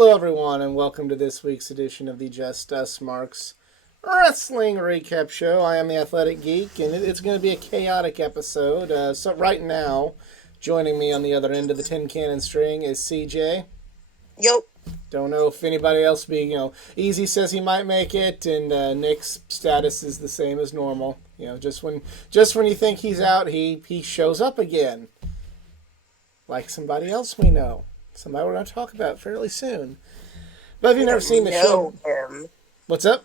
Hello, everyone, and welcome to this week's edition of the Just Us Marks Wrestling Recap Show. I am the Athletic Geek, and it's going to be a chaotic episode. So right now, joining me on the other end of the tin cannon string is CJ. Yup. Don't know if anybody else Easy says he might make it, and Nick's status is the same as normal. Just when you think he's out, he shows up again, like somebody else we know. Somebody we're going to talk about fairly soon. But if you've never seen the show... Him. What's up?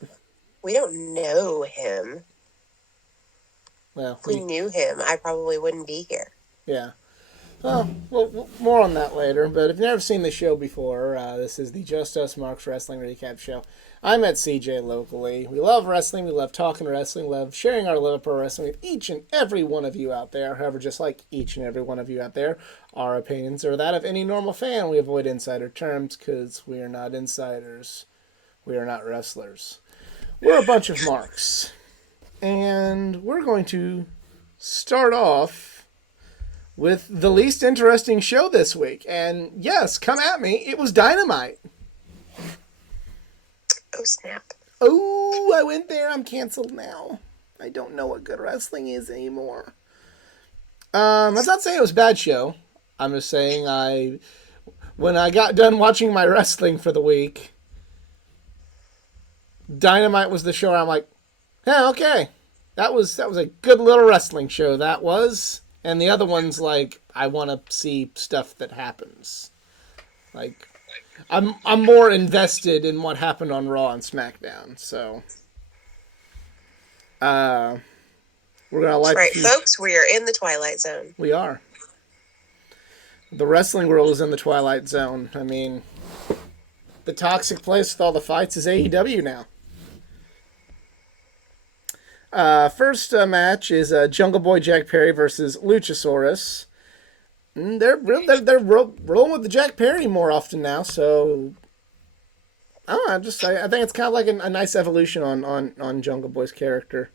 We don't know him. Well, if we knew him, I probably wouldn't be here. Yeah. Well, more on that later. But if you've never seen the show before, this is the Just Us Marks Wrestling Recap Show. I met CJ locally. We love wrestling. We love talking wrestling. We love sharing our love of pro wrestling with each and every one of you out there. However, just like each and every one of you out there, our opinions are that of any normal fan. We avoid insider terms because we are not insiders. We are not wrestlers. We're a bunch of marks. And we're going to start off with the least interesting show this week. And yes, come at me. It was Dynamite. Oh, snap. Oh, I went there. I'm canceled now. I don't know what good wrestling is anymore. I'm not saying it was a bad show. I'm just saying when I got done watching my wrestling for the week, Dynamite was the show where I'm like, yeah, okay. That was a good little wrestling show, that was. And the other one's like, I want to see stuff that happens. Like, I'm more invested in what happened on Raw and SmackDown, so we're gonna like. Right, folks, we are in the Twilight Zone. We are. The wrestling world is in the Twilight Zone. I mean, the toxic place with all the fights is AEW now. First match is Jungle Boy Jack Perry versus Luchasaurus. They're rolling with the Jack Perry more often now, so I don't know. I think it's kind of like a nice evolution on Jungle Boy's character.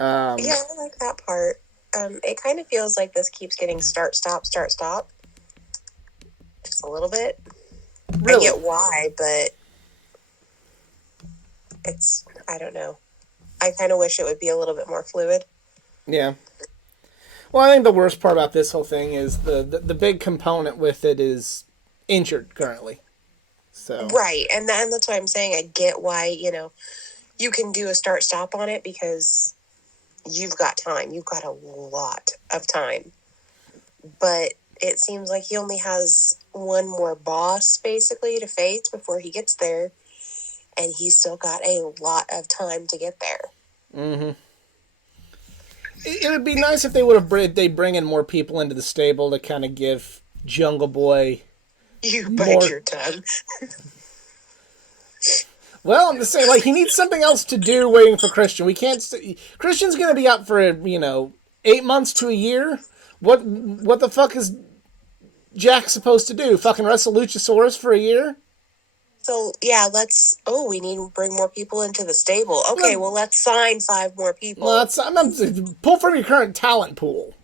Yeah, I like that part. It kind of feels like this keeps getting start, stop, just a little bit. Really? I get why, but I don't know. I kind of wish it would be a little bit more fluid. Yeah. Well, I think the worst part about this whole thing is the big component with it is injured currently. So right, and that's why I'm saying I get why, you can do a start-stop on it because you've got time. You've got a lot of time. But it seems like he only has one more boss, basically, to face before he gets there. And he's still got a lot of time to get there. Mm-hmm. It would be nice if they bring in more people into the stable to kind of give Jungle Boy. You bite your tongue. Well, I'm just saying, like, he needs something else to do waiting for Christian. We can't. Christian's going to be out for 8 months to a year. What the fuck is Jack supposed to do? Fucking wrestle Luchasaurus for a year? So, yeah, we need to bring more people into the stable. Okay, well, let's sign 5 more people. Well, pull from your current talent pool.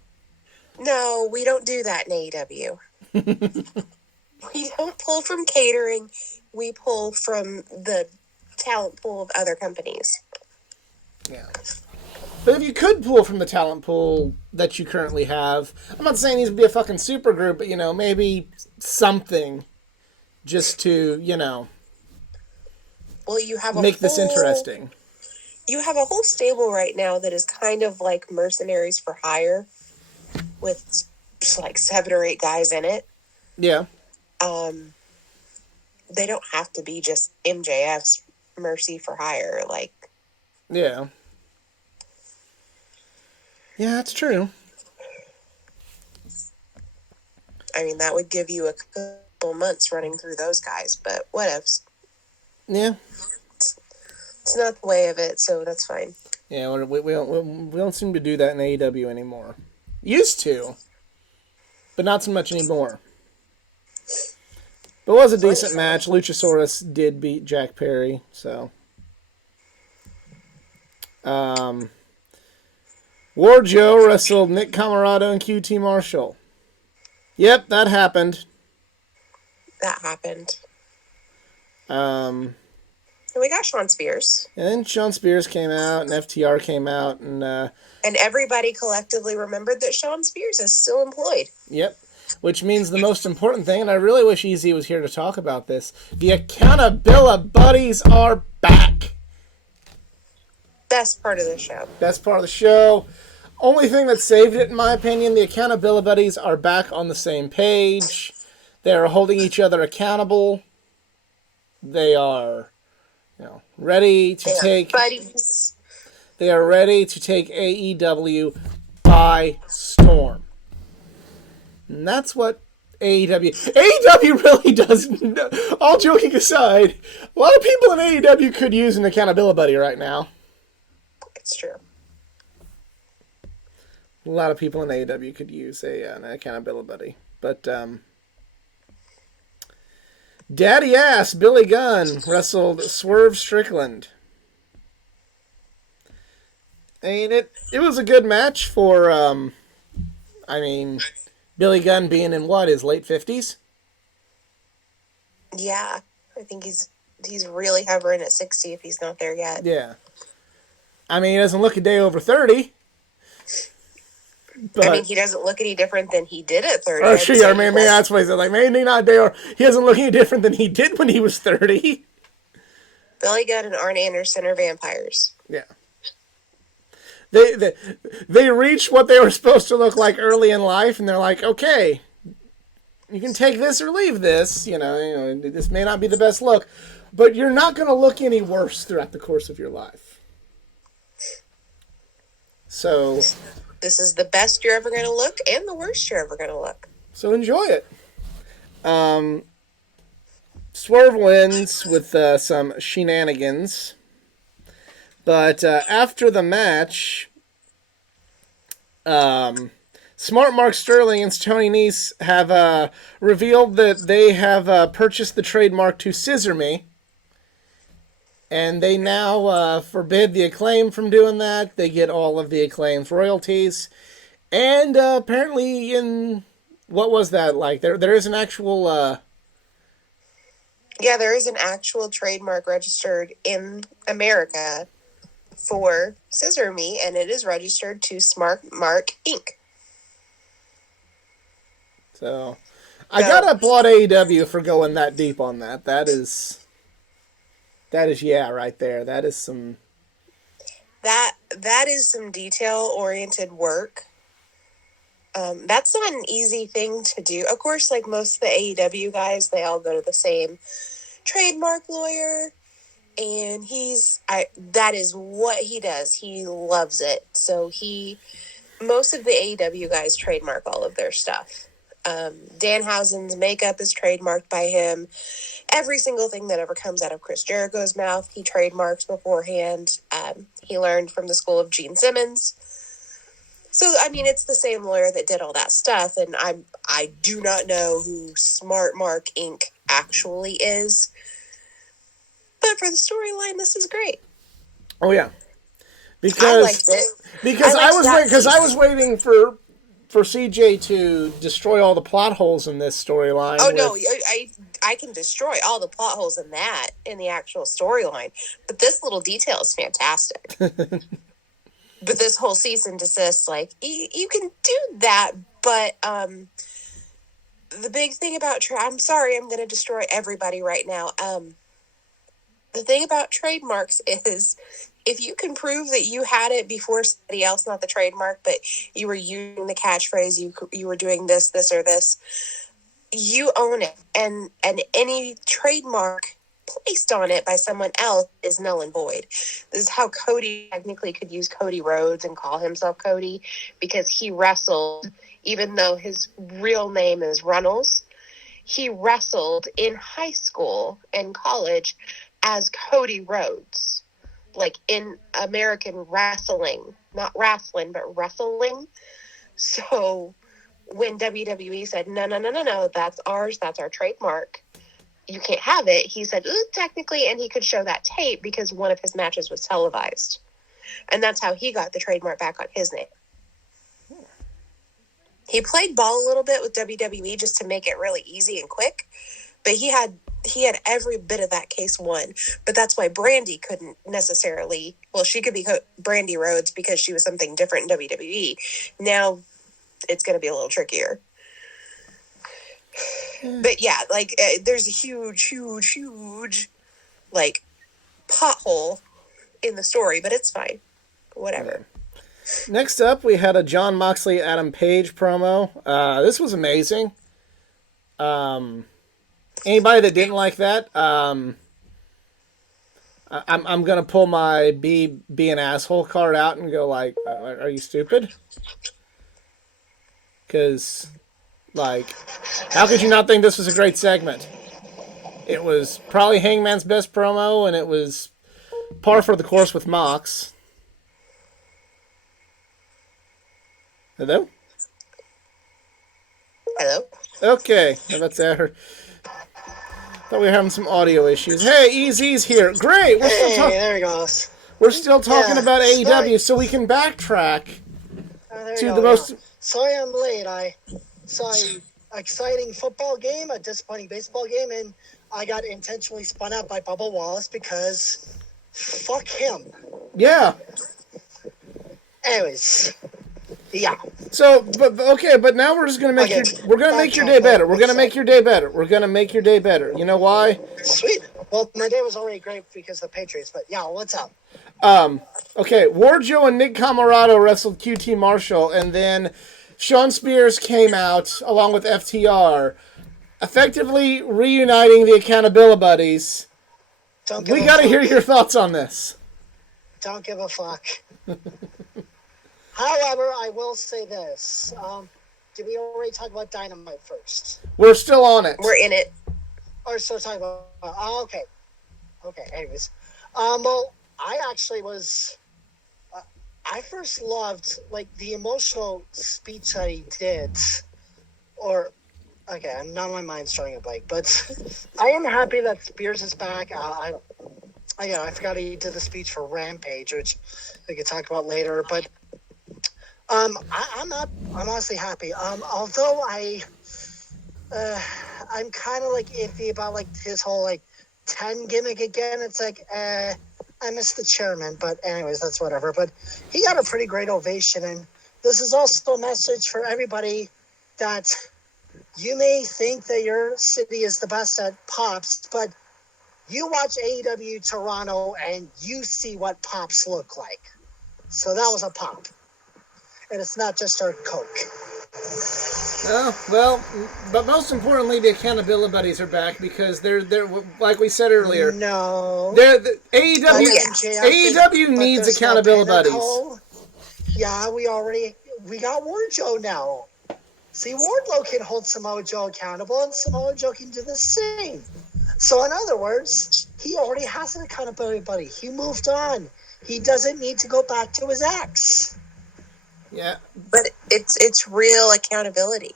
No, we don't do that in AEW. We don't pull from catering. We pull from the talent pool of other companies. Yeah. But if you could pull from the talent pool that you currently have, I'm not saying it needs to be a fucking super group, but, maybe something just to, well, you have make this interesting. You have a whole stable right now that is kind of like mercenaries for hire with like 7 or 8 guys in it. Yeah. They don't have to be just MJF's mercy for hire, like. Yeah. Yeah, that's true. I mean, that would give you a couple months running through those guys, but whatevs. Yeah. It's not the way of it, so that's fine. Yeah, we don't seem to do that in AEW anymore. Used to, but not so much anymore. But it was a decent match. Luchasaurus did beat Jack Perry, so. War Joe wrestled Nick Camarado and QT Marshall. Yep, that happened. That happened. And we got Sean Spears. And then Sean Spears came out, and FTR came out, and And everybody collectively remembered that Sean Spears is still employed. yep. Which means the most important thing, and I really wish Easy was here to talk about this, the Accountability Buddies are back. Best part of the show. Best part of the show. Only thing that saved it, in my opinion, the Accountability Buddies are back on the same page. They're holding each other accountable. They are, ready to take. Buddies. They are ready to take AEW by storm. And that's what AEW really does. All joking aside, a lot of people in AEW could use an accountability buddy right now. It's true. A lot of people in AEW could use an accountability buddy. But, Daddy Ass Billy Gunn wrestled Swerve Strickland. I mean, it was a good match for, Billy Gunn being in his late 50s? Yeah. I think he's really hovering at 60 if he's not there yet. Yeah. I mean, he doesn't look a day over 30. But, he doesn't look any different than he did at 30. Oh, sure, I mean, that's what he said. Like, maybe not a day or he doesn't look any different than he did when he was 30. Billy Gunn and Arn Anderson are vampires. Yeah. They reached what they were supposed to look like early in life, and they're like, okay, you can take this or leave this. This may not be the best look, but you're not going to look any worse throughout the course of your life. So, this is the best you're ever going to look and the worst you're ever going to look. So enjoy it. Swerve wins with some shenanigans. But after the match, Smart Mark Sterling and Tony Nese have revealed that they have purchased the trademark to Scissor Me. And they now forbid the Acclaim from doing that. They get all of the Acclaim's royalties. And apparently what was that like? There is an actual... Yeah, there is an actual trademark registered in America for Scissor Me, and it is registered to Smart Mark Inc. So, I gotta applaud AEW for going that deep on that. That is right there. That is some... That is some detail-oriented work. That's not an easy thing to do. Of course, like most of the AEW guys, they all go to the same trademark lawyer, and that is what he does. He loves it. So most of the AEW guys trademark all of their stuff. Danhausen's makeup is trademarked by him. Every single thing that ever comes out of Chris Jericho's mouth, he trademarks beforehand. He learned from the school of Gene Simmons. So, it's the same lawyer that did all that stuff, and I do not know who Smart Mark Inc. actually is. But for the storyline, this is great. Oh yeah, because I liked it. Because I was waiting for CJ to destroy all the plot holes in this storyline. Oh no, I can destroy all the plot holes in the actual storyline, but this little detail is fantastic. But this whole cease and desist, like, you can do that, but the big thing about I'm sorry, I'm going to destroy everybody right now. The thing about trademarks is if you can prove that you had it before somebody else, not the trademark, but you were using the catchphrase, you were doing this, or this, you own it. And any trademark placed on it by someone else is null and void. This is how Cody technically could use Cody Rhodes and call himself Cody, because he wrestled, even though his real name is Runnels, he wrestled in high school and college as Cody Rhodes, like in American wrestling, not wrestling, but wrestling. So when WWE said, no, that's ours, that's our trademark, you can't have it, he said, technically, and he could show that tape because one of his matches was televised. And that's how he got the trademark back on his name. He played ball a little bit with WWE just to make it really easy and quick, but he had every bit of that case won. But that's why Brandy couldn't necessarily. Well, she could be Brandy Rhodes because she was something different in WWE. Now it's going to be a little trickier. But yeah, like there's a huge like pothole in the story, but it's fine. Whatever. Next up, we had a Jon Moxley Adam Page promo. This was amazing. Anybody that didn't like that, I'm gonna pull my be an asshole card out and go like, are you stupid? Because, like, how could you not think this was a great segment? It was probably Hangman's best promo, and it was par for the course with Mox. Hello? Hello? Okay, that's there. Thought we were having some audio issues. Hey, Easy's here. Great. There he goes. We're still talking about AEW, sorry. so we can backtrack There to you the go, most. yeah. Sorry I'm late. I saw an exciting football game, a disappointing baseball game, and I got intentionally spun out by Bubba Wallace because fuck him. Yeah. Anyways, yeah. So, but now we're just gonna make make your day better. We're gonna make your day better. We're gonna make your day better. You know why? Sweet. Well, my day was already great because of the Patriots, but yeah, what's up? Okay, Wardlow and Nick Camarado wrestled QT Marshall, and then Sean Spears came out along with FTR, effectively reuniting the Accountability Buddies. We got to hear your thoughts on this. Don't give a fuck. However, I will say this. Did we already talk about Dynamite first? We're still on it. We're in it. Or still talking about... okay. Okay, anyways. Well, I actually was... I first loved, like, the emotional speech that he did. Or... Okay, now my mind's drawing a blank. But I am happy that Spears is back. I forgot he did the speech for Rampage, which we could talk about later. But... I'm honestly happy. Although I'm kind of like iffy about like his whole like 10 gimmick again. It's like, I missed the chairman, but anyways, that's whatever. But he got a pretty great ovation, and this is also a message for everybody that you may think that your city is the best at pops, but you watch AEW Toronto and you see what pops look like. So that was a pop. And it's not just our Coke. Well, but most importantly, the Accountability Buddies are back because they're like we said earlier. No. AEW needs Accountability Buddies. Yeah, we got Wardlow now. See, Wardlow can hold Samoa Joe accountable, and Samoa Joe can do the same. So, in other words, he already has an accountability buddy. He moved on. He doesn't need to go back to his ex. Yeah, but it's real accountability.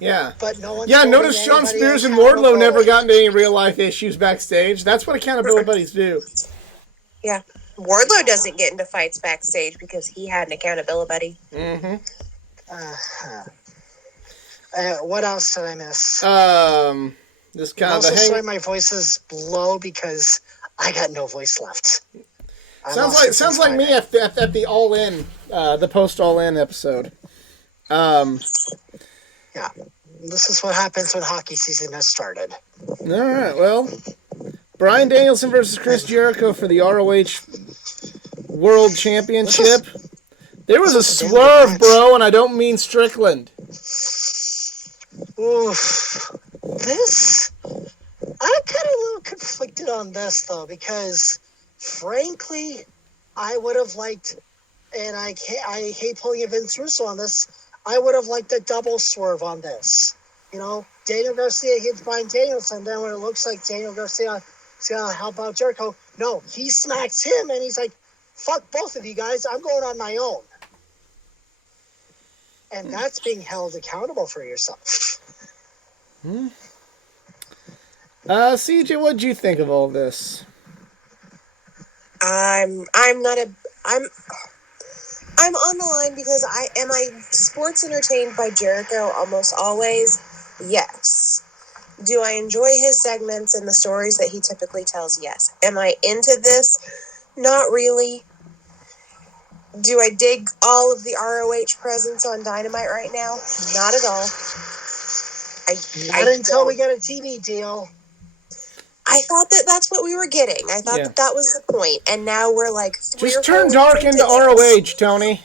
Yeah, but no one. Yeah, notice Sean Spears and Wardlow never got into any real life issues backstage. That's what Accountability Buddies do. Yeah, Wardlow doesn't get into fights backstage because he had an accountability buddy. Mm-hmm. What else did I miss? This kind of. Sorry, my voice is low because I got no voice left. Sounds like me at the All In, the post All In episode. Yeah, this is what happens when hockey season has started. All right, well, Bryan Danielson versus Chris Jericho for the ROH World Championship. There was a swerve, bro, and I don't mean Strickland. Oof. I'm kind of a little conflicted on this though because. Frankly, I would have liked, and I hate pulling a Vince Russo on this, I would have liked a double swerve on this. You know, Daniel Garcia hits Bryan Danielson, then when it looks like Daniel Garcia is going to help out Jericho, no, he smacks him, and he's like, fuck both of you guys, I'm going on my own. And that's being held accountable for yourself. CJ, what did you think of all this? I'm on the line because am I sports entertained by Jericho almost always? Yes. Do I enjoy his segments and the stories that he typically tells? Yes. Am I into this? Not really. Do I dig all of the ROH presence on Dynamite right now? Not at all. Not until we get a TV deal. I thought that that's what we were getting. I thought that was the point. And now we're like just turn Dark into ROH, Tony.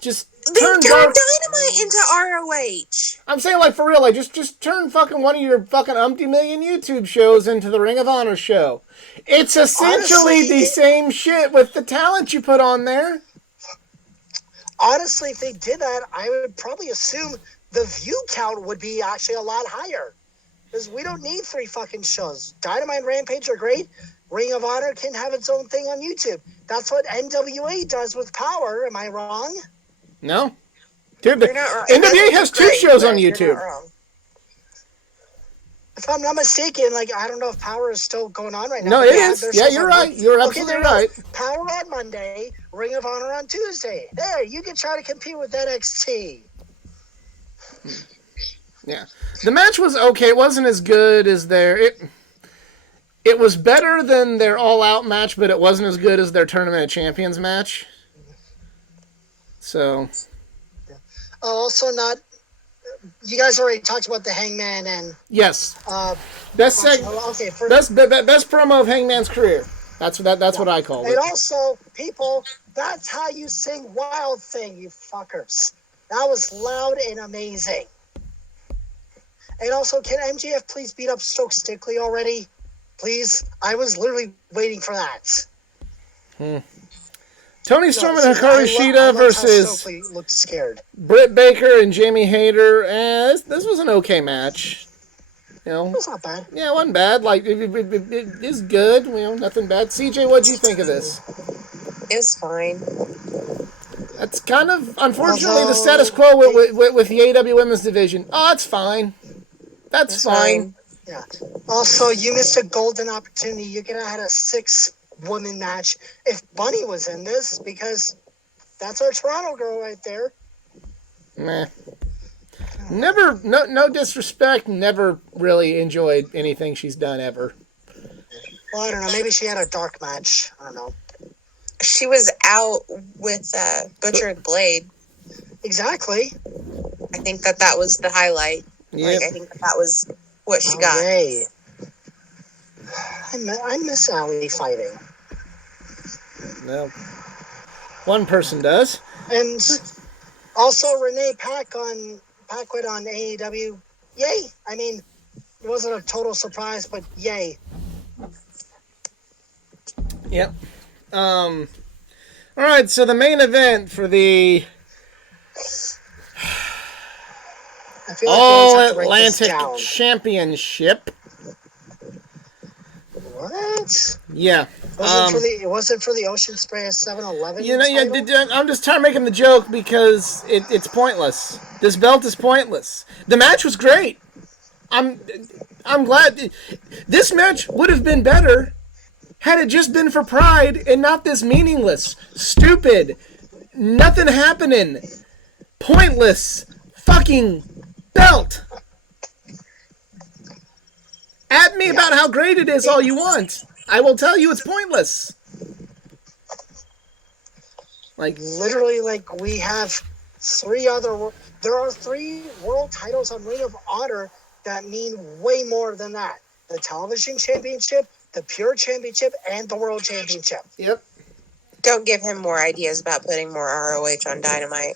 Just turn Dynamite into ROH. I'm saying, like, for real, like, just turn fucking one of your fucking umpty million YouTube shows into the Ring of Honor show. It's essentially the same shit with the talent you put on there. Honestly, if they did that, I would probably assume the view count would be actually a lot higher. Because we don't need 3 fucking shows. Dynamite and Rampage are great. Ring of Honor can have its own thing on YouTube. That's what NWA does with Power. Am I wrong? No. Dude, NWA has 2 shows on YouTube. If I'm not mistaken, like, I don't know if Power is still going on right now. No, it is. Yeah, you're right. You're absolutely right. Power on Monday, Ring of Honor on Tuesday. There, you can try to compete with NXT. Yeah. The match was okay. It wasn't as good as their... It was better than their all-out match, but it wasn't as good as their Tournament of Champions match. So... Also not... You guys already talked about the Hangman and... Yes. Best promo of Hangman's career. That's what I call it. And also, people, that's how you sing Wild Thing, you fuckers. That was loud and amazing. And also, can MJF please beat up Stokes Stickley already? Please? I was literally waiting for that. Tony Storm and Hikaru Shida versus looked scared. Britt Baker and Jamie Hayter. This was an okay match. You know, it was not bad. Yeah, it wasn't bad. Like it is good. You know, nothing bad. CJ, what'd you think of this? It was fine. That's kind of unfortunately the status quo with the AEW Women's Division. Oh, it's fine. That's fine. Yeah. Also, you missed a golden opportunity. You could have had a 6-woman match if Bunny was in this, because that's our Toronto girl right there. Meh. Never, no disrespect. Never really enjoyed anything she's done ever. Well, I don't know. Maybe she had a dark match. I don't know. She was out with Butcher and Blade. Exactly. I think that was the highlight. Yep. Like, I think that was what she got. Yay. I miss Allie fighting. No. One person does. And also Renee Paquette on AEW. Yay! I mean, it wasn't a total surprise, but yay. Yep. All right, so the main event for the All Atlantic Championship. What? Yeah. It wasn't for the Ocean Spray 7-Eleven. You know, I'm just tired of making the joke because it's pointless. This belt is pointless. The match was great. I'm glad. This match would have been better had it just been for Pride and not this meaningless, stupid, nothing happening, pointless, fucking belt. At me about how great it is all you want. I will tell you it's pointless. Like, literally, like, we have there are 3 world titles on Ring of Honor that mean way more than that. The Television Championship, the Pure Championship, and the World Championship. Yep. Don't give him more ideas about putting more ROH on Dynamite.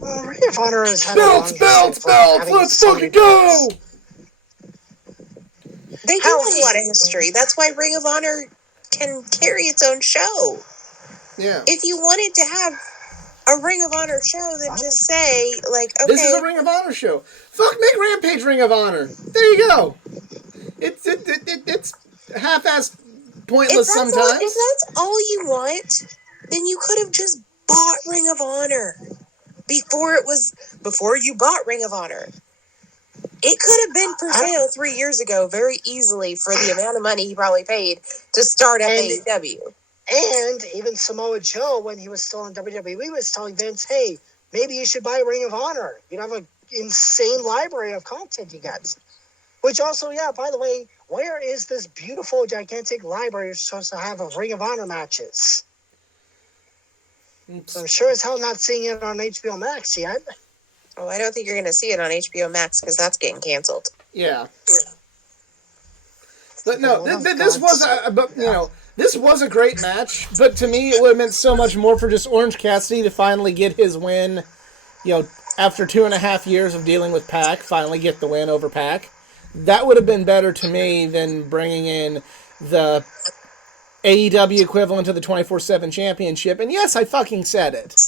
Well, Ring of Honor has had belts, let's fucking go! They do have a lot of history. That's why Ring of Honor can carry its own show. Yeah. If you wanted to have a Ring of Honor show, then just say, like, okay. This is a Ring of Honor show. Fuck, make Rampage Ring of Honor. There you go. It's half-assed pointless sometimes. If that's all you want, then you could have just bought Ring of Honor before you bought Ring of Honor. It could have been for sale 3 years ago very easily for the amount of money he probably paid to start up AEW. And even Samoa Joe, when he was still in WWE, was telling Vince, hey, maybe you should buy Ring of Honor. You'd have an insane library of content you got. Which also, yeah, by the way, where is this beautiful, gigantic library you're supposed to have of Ring of Honor matches? I'm sure as hell not seeing it on HBO Max yet. Oh, I don't think you're going to see it on HBO Max because that's getting canceled. Yeah. But no, this was this was a great match. But to me, it would have meant so much more for just Orange Cassidy to finally get his win. After 2.5 years of dealing with Pac, finally get the win over Pac. That would have been better to me than bringing in the AEW equivalent to the 24/7 championship. And yes, I fucking said it.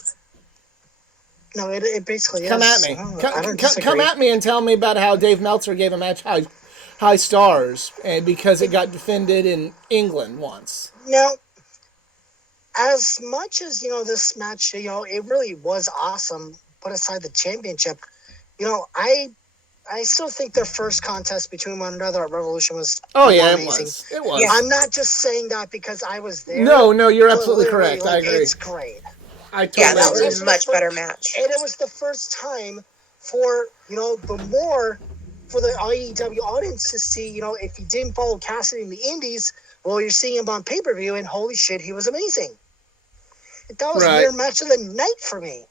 No, it basically Come is. at me. I don't Come at me and tell me about how Dave Meltzer gave a match high stars because it got defended in England once. Now, as much as, this match, it really was awesome, put aside the championship, I still think their first contest between one another at Revolution was amazing. It was. Yeah. I'm not just saying that because I was there. No, you're absolutely correct. I Like, agree. It's great. I totally Yeah, that agree. was a much better match. And it was the first time for the IEW audience to see, if you didn't follow Cassidy in the Indies, well, you're seeing him on pay-per-view, and holy shit, he was amazing. That was Right. their match of the night for me.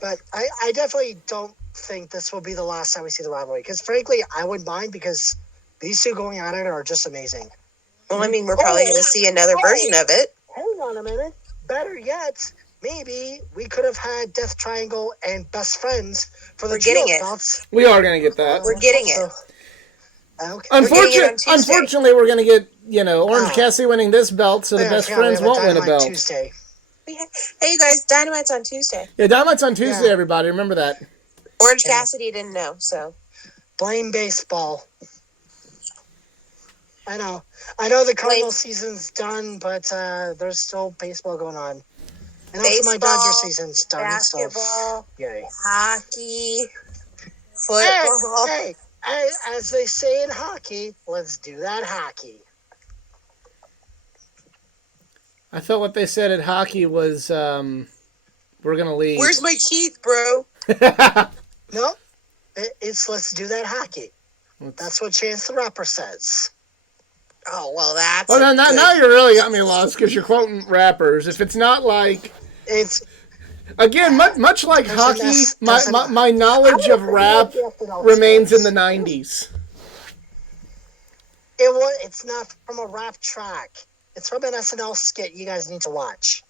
But I definitely don't think this will be the last time we see the rivalry. Because frankly, I wouldn't mind because these two going at it are just amazing. Well, I mean, we're probably going to see another version of it. Hang on a minute. Better yet, maybe we could have had Death Triangle and Best Friends for the We're getting trios it. belts. We are going to get that. We're getting it. Okay. getting it on Tuesday. Unfortunately, we're going to get, Orange Cassidy winning this belt, so the Yeah, Best yeah, we Friends have won't win a Dynamite belt. Tuesday. Hey, you guys, Dynamite's on Tuesday. Yeah, Dynamite's on Tuesday, Yeah. everybody. Remember that. Orange Yeah. Cassidy didn't know, so. Blame baseball. I know the Cardinal season's done, but there's still baseball going on. And also my Baseball, Dodger season's done. Basketball, So, yay. hockey, football. Hey, as they say in hockey, let's do that hockey. I thought what they said at hockey was, we're going to leave. Where's my teeth, bro? No, it's let's do that hockey. That's what Chance the Rapper says. Oh, well, that's. Well, a good- now you really got me lost because you're quoting rappers. If it's not like... It's Again, much like hockey, doesn't- my knowledge of rap remains in the 90s. It's not from a rap track. It's from an SNL skit you guys need to watch.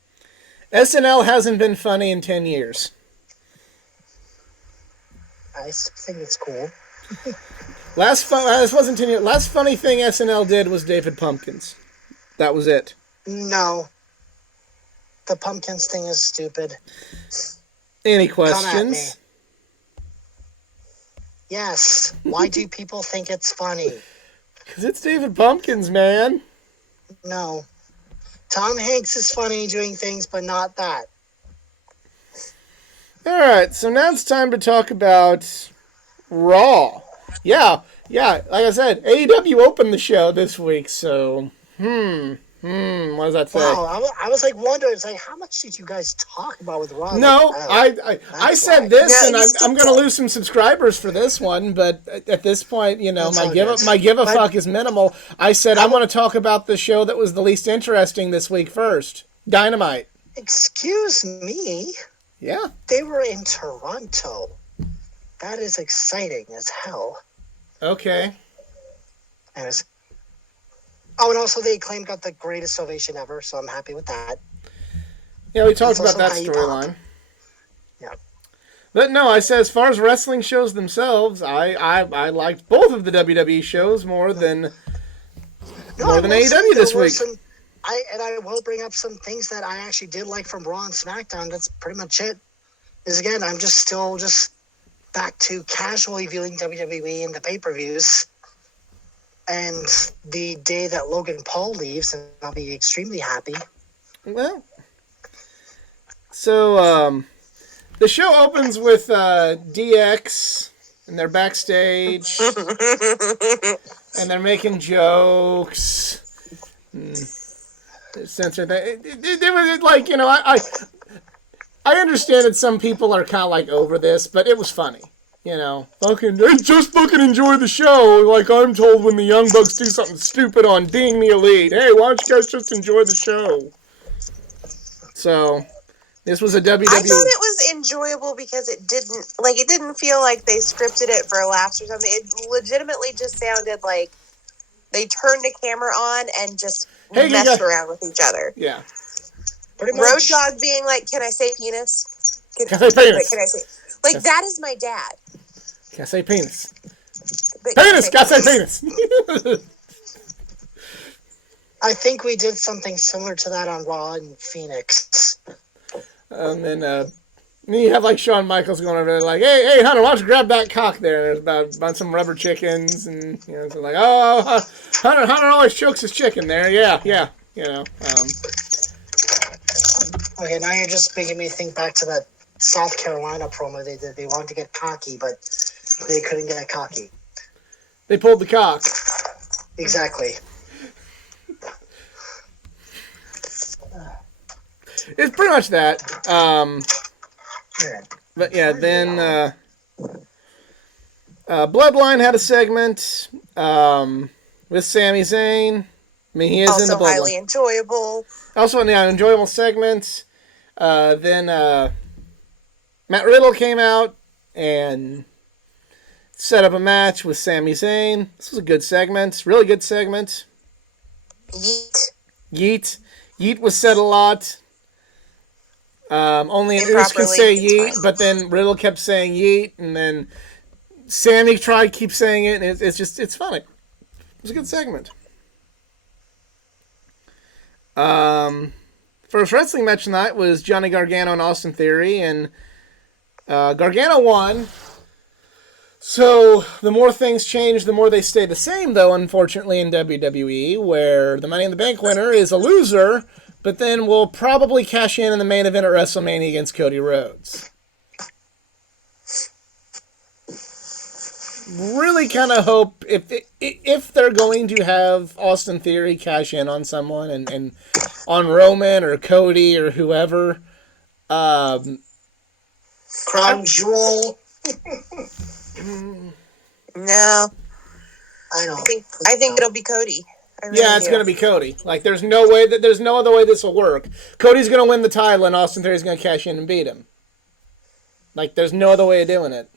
SNL hasn't been funny in 10 years. I still think it's cool. This wasn't 10 years. Last funny thing SNL did was David Pumpkins. That was it. No. The Pumpkins thing is stupid. Any Come at me. questions? Yes. Why do people think it's funny? Because it's David Pumpkins, man. No. Tom Hanks is funny doing things, but not that. All right, so now it's time to talk about Raw. Yeah, like I said, AEW opened the show this week, so, what does that say? Wow, I was like wondering, it's like, how much did you guys talk about with Raw? No, Like, I said this, No, and you I'm going to lose some subscribers for this one, but at this point, That's my all good. my give a fuck is minimal. I said I'm going to talk about the show that was the least interesting this week first. Dynamite. Excuse me. Yeah. They were in Toronto. That is exciting as hell. Okay. And and also the Acclaim got the greatest ovation ever, so I'm happy with that. Yeah, we talked That's about that also how you pop. storyline. Yeah. But no, I said as far as wrestling shows themselves, I liked both of the WWE shows more than I will say AEW this there were week. I will bring up some things that I actually did like from Raw and SmackDown. That's pretty much it. Is again, I'm just still back to casually viewing WWE and the pay-per-views. And the day that Logan Paul leaves, and I'll be extremely happy. Well, so the show opens with DX, and they're backstage, and they're making jokes. Censor that. It was like, I understand that some people are kind of like over this, but it was funny. You know, just fucking enjoy the show. Like I'm told when the Young Bucks do something stupid on Being the Elite. Hey, why don't you guys just enjoy the show? So, this was a WWE. I thought it was enjoyable because it didn't feel like they scripted it for laughs or something. It legitimately just sounded like they turned the camera on and just messed around with each other. Yeah. Pretty Road much. Dogg being like, "Can I say penis? Can I say penis? Can I say?" Like that is my dad. Can I say penis? But Penis! Can I say penis? I think we did something similar to that on Raw in Phoenix. And then you have like Shawn Michaels going over there like, hey, Hunter, why don't you grab that cock there? There's about some rubber chickens, and you know, so like, oh, Hunter always chokes his chicken there. Yeah, you know. Okay, now you're just making me think back to that South Carolina promo they did. They wanted to get cocky, but they couldn't get cocky. They pulled the cock. Exactly. It's pretty much that. Yeah. But yeah, then Bloodline had a segment with Sami Zayn. I mean, he is in the also Bloodline. highly enjoyable. Also, yeah, enjoyable segment. Then Matt Riddle came out and set up a match with Sami Zayn. This was a good segment. Really good segment. Yeet. Yeet was said a lot. Only an Uce could say yeet, but then Riddle kept saying yeet, and then Sammy tried to keep saying it, and it's funny. It was a good segment. First wrestling match tonight was Johnny Gargano and Austin Theory, and Gargano won. So the more things change, the more they stay the same, though, unfortunately, in WWE, where the Money in the Bank winner is a loser, but then will probably cash in the main event at WrestleMania against Cody Rhodes. Really kind of hope if they're going to have Austin Theory cash in on someone and on Roman or Cody or whoever, Crown Jewel. No, I know. I think it'll be Cody. Yeah, it's going to be Cody. Like, there's no other way this will work. Cody's going to win the title, and Austin Theory's going to cash in and beat him. Like, there's no other way of doing it.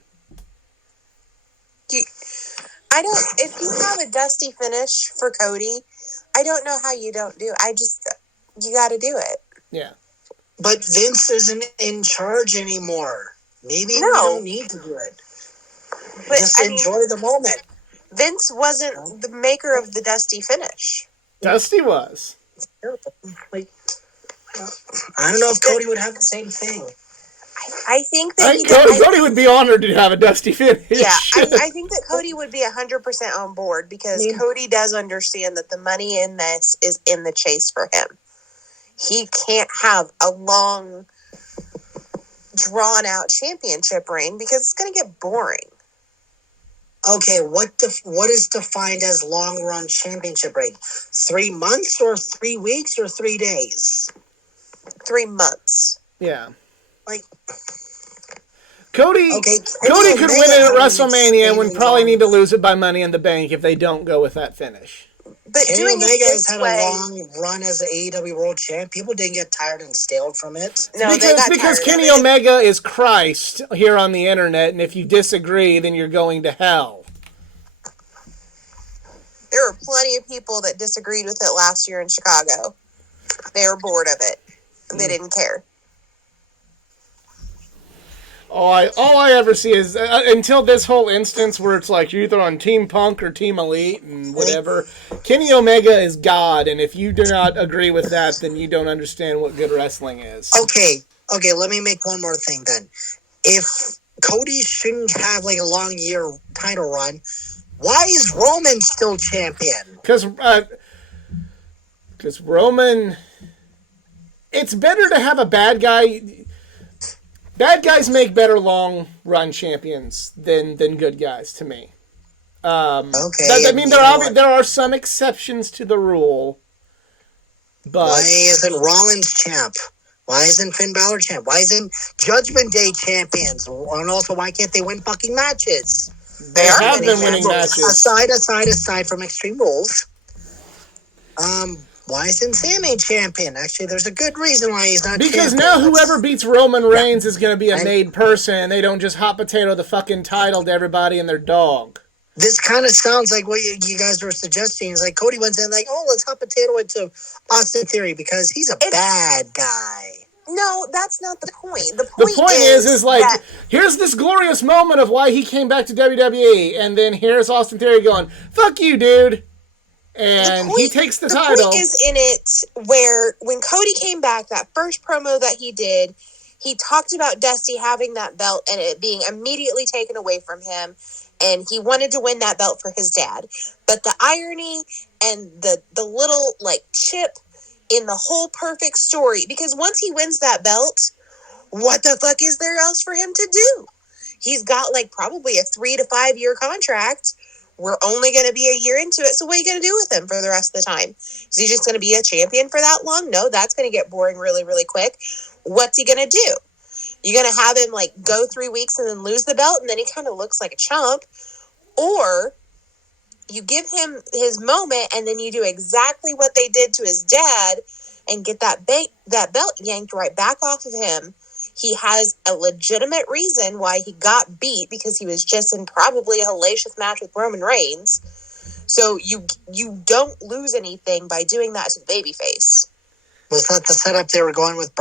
If you have a dusty finish for Cody, I don't know how you don't do it. You got to do it. Yeah. But Vince isn't in charge anymore. Maybe we don't need to do it. But, just enjoy the moment. Vince wasn't the maker of the dusty finish. Dusty was. Like, I don't know if Cody would have the same thing. I think that Cody would be honored to have a dusty finish. Yeah, I think that Cody would be 100% on board because Cody does understand that the money in this is in the chase for him. He can't have a long, drawn-out championship reign because it's going to get boring. Okay, what is defined as long-run championship reign? 3 months or 3 weeks or 3 days? 3 months. Yeah. Like, Cody could win it at WrestleMania and would probably need to lose it by Money in the Bank if they don't go with that finish. But Kenny Omega has had a long run as an AEW World Champ. People didn't get tired and stale from it. No, because Kenny Omega is Christ here on the internet, and if you disagree, then you're going to hell. There were plenty of people that disagreed with it last year in Chicago. They were bored of it. They didn't care. All I ever see is until this whole instance where it's like you're either on Team Punk or Team Elite and whatever. Kenny Omega is God, and if you do not agree with that, then you don't understand what good wrestling is. Okay. Let me make one more thing then. If Cody shouldn't have like a long year title run, why is Roman still champion? Because Roman, it's better to have a bad guy. Bad guys make better long-run champions than good guys, to me. I mean, there are some exceptions to the rule, but why isn't Rollins champ? Why isn't Finn Balor champ? Why isn't Judgment Day champions? And also, why can't they win fucking matches? They are have been winning winning matches. matches. Aside from Extreme Rules, why isn't Sami champion? Actually, there's a good reason why he's not Because champion. now whoever beats Roman Reigns is going to be a And- made person, and they don't just hot potato the fucking title to everybody and their dog. This kind of sounds like what you guys were suggesting. It's like Cody went in like, oh, let's hot potato it to Austin Theory because he's a bad guy. No, that's not the point. The point is like, that- here's this glorious moment of why he came back to WWE, and then here's Austin Theory going, fuck you, dude. And he takes the title. The point is in it where when Cody came back, that first promo that he did, he talked about Dusty having that belt and it being immediately taken away from him. And he wanted to win that belt for his dad. But the irony and the little like chip in the whole perfect story, because once he wins that belt, what the fuck is there else for him to do? He's got like probably a 3 to 5 year contract. We're only going to be a year into it. So what are you going to do with him for the rest of the time? Is he just going to be a champion for that long? No, that's going to get boring really, really quick. What's he going to do? You're going to have him like go 3 weeks and then lose the belt and then he kind of looks like a chump. Or you give him his moment and then you do exactly what they did to his dad and get that belt yanked right back off of him. He has a legitimate reason why he got beat because he was just in probably a hellacious match with Roman Reigns. So you don't lose anything by doing that to the babyface. Was that the setup they were going with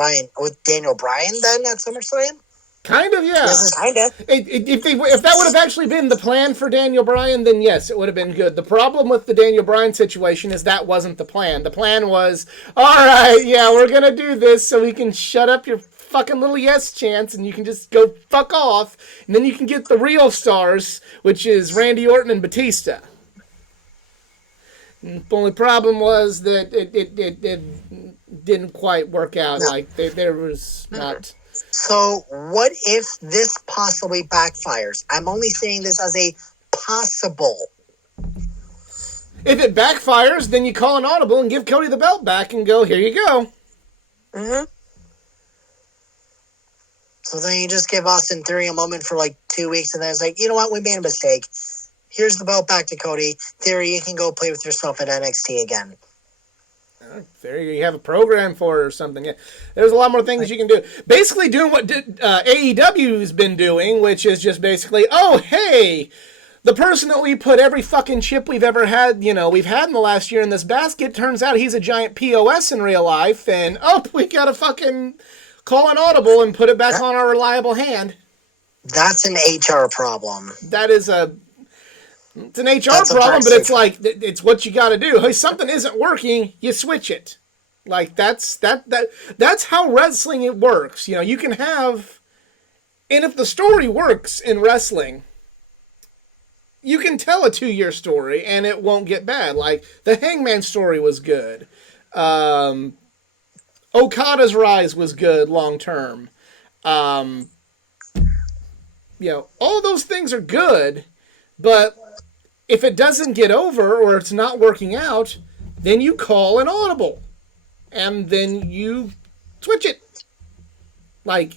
Daniel Bryan then at SummerSlam? Kind of, yeah. Kind of. If that would have actually been the plan for Daniel Bryan, then yes, it would have been good. The problem with the Daniel Bryan situation is that wasn't the plan. The plan was, all right, yeah, we're going to do this so we can shut up your fucking little yes chance and you can just go fuck off. And then you can get the real stars, which is Randy Orton and Batista. And the only problem was that it didn't quite work out. No. Like, there was not... So what if this possibly backfires? I'm only saying this as a possible. If it backfires, then you call an audible and give Cody the belt back and go, here you go. Mm-hmm. So then you just give Austin Theory a moment for like 2 weeks and then it's like, you know what, we made a mistake. Here's the belt back to Cody. Theory, you can go play with yourself at NXT again. There you have a program for it or something. Yeah. There's a lot more things you can do. Basically doing what AEW's been doing, which is just basically, oh, hey, the person that we put every fucking chip we've ever had, we've had in the last year in this basket, turns out he's a giant POS in real life, and, we gotta fucking call an audible and put it back on our reliable hand. That's an HR problem. That is it's an HR problem, but it's like, it's what you got to do. Hey, something isn't working, you switch it. Like, that's how wrestling it works. You can have, and if the story works in wrestling, you can tell a 2-year story and it won't get bad. Like, the Hangman story was good. Okada's rise was good long term. All those things are good, but if it doesn't get over or it's not working out, then you call an audible. And then you switch it. Like,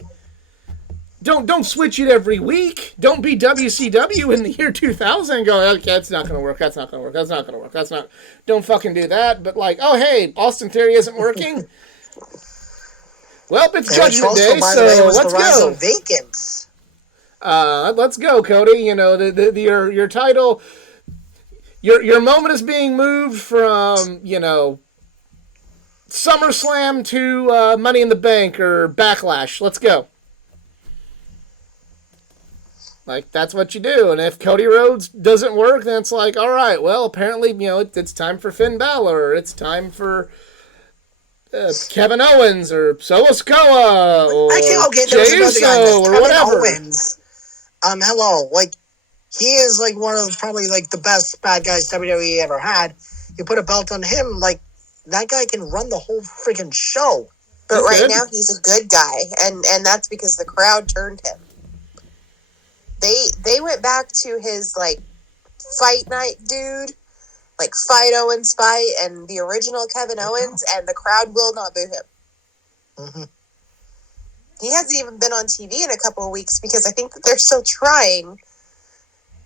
don't switch it every week. Don't be WCW in the year 2000 and go, okay, that's not going to work, that's not going to work, that's not going to work, that's not... Don't fucking do that. But like, oh, hey, Austin Theory isn't working. Well, it's Judgment Day, so let's go. Vacant. Let's go, Cody. Your title... Your moment is being moved from, SummerSlam to Money in the Bank or Backlash. Let's go. Like, that's what you do. And if Cody Rhodes doesn't work, then it's like, all right, well, apparently, it's time for Finn Balor. Or it's time for Kevin Owens or Solo Sikoa or Jey Uso or whatever. Owens. Hello, like, he is like one of probably like the best bad guys WWE ever had. You put a belt on him, like that guy can run the whole freaking show. But right now he's a good guy, and that's because the crowd turned him. They went back to his like fight night dude, like Fight Owens fight, and the original Kevin Owens, and the crowd will not boo him. Mm-hmm. He hasn't even been on TV in a couple of weeks because I think that they're still trying,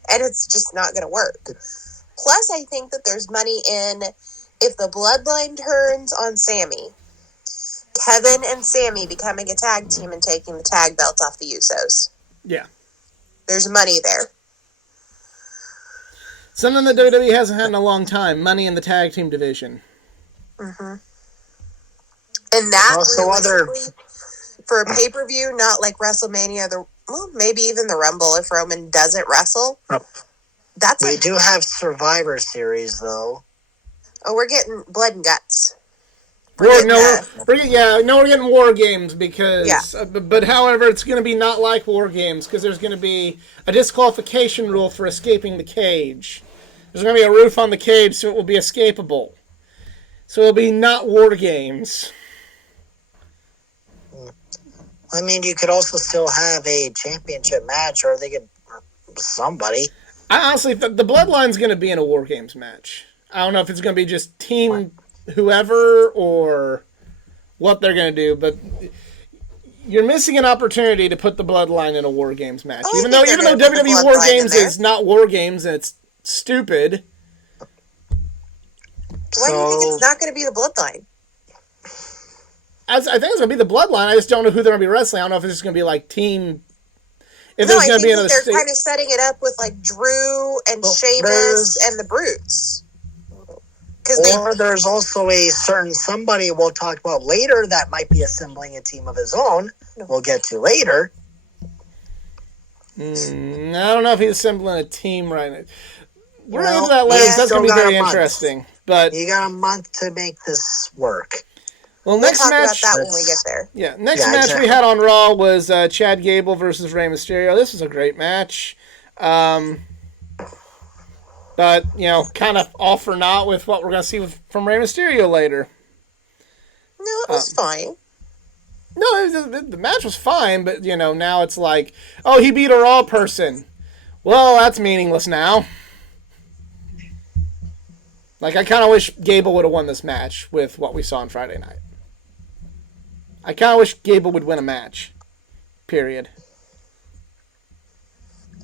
and it's just not going to work. Plus, I think that there's money in if the bloodline turns on Sammy, Kevin and Sammy becoming a tag team and taking the tag belts off the Usos. Yeah. There's money there. Something that WWE hasn't had in a long time. Money in the tag team division. Mm-hmm. And that Also for a pay-per-view, not like WrestleMania, maybe even the Rumble if Roman doesn't wrestle. We do have Survivor Series, though. Oh, we're getting Blood and Guts. We're getting War Games because... Yeah. But however, it's going to be not like War Games because there's going to be a disqualification rule for escaping the cage. There's going to be a roof on the cage so it will be escapable. So it'll be not War Games. I mean, you could also still have a championship match, or they could... somebody. I honestly, the Bloodline's going to be in a War Games match. I don't know if it's going to be just team whoever or what they're going to do, but you're missing an opportunity to put the Bloodline in a War Games match. Even though WWE War Games is not War Games and it's stupid. Why do you think it's not going to be the Bloodline? I think it's going to be the Bloodline. I just don't know who they're going to be wrestling. I don't know if it's just going to be like team. I think that they're kind of setting it up with like Drew and Sheamus and the Brutes. Or there's also a certain somebody we'll talk about later that might be assembling a team of his own. We'll get to later. I don't know if he's assembling a team right now. We're into that later. That's going to be very interesting. But you got a month to make this work. Well, we'll talk about that when we get there. Yeah, next match we had on Raw was Chad Gable versus Rey Mysterio. This was a great match. But, kind of all for naught with what we're going to see from Rey Mysterio later. No, it was fine. No, the match was fine, but, now it's like, oh, he beat a Raw person. Well, that's meaningless now. Like, I kind of wish Gable would have won this match with what we saw on Friday night. I kind of wish Gable would win a match. Period.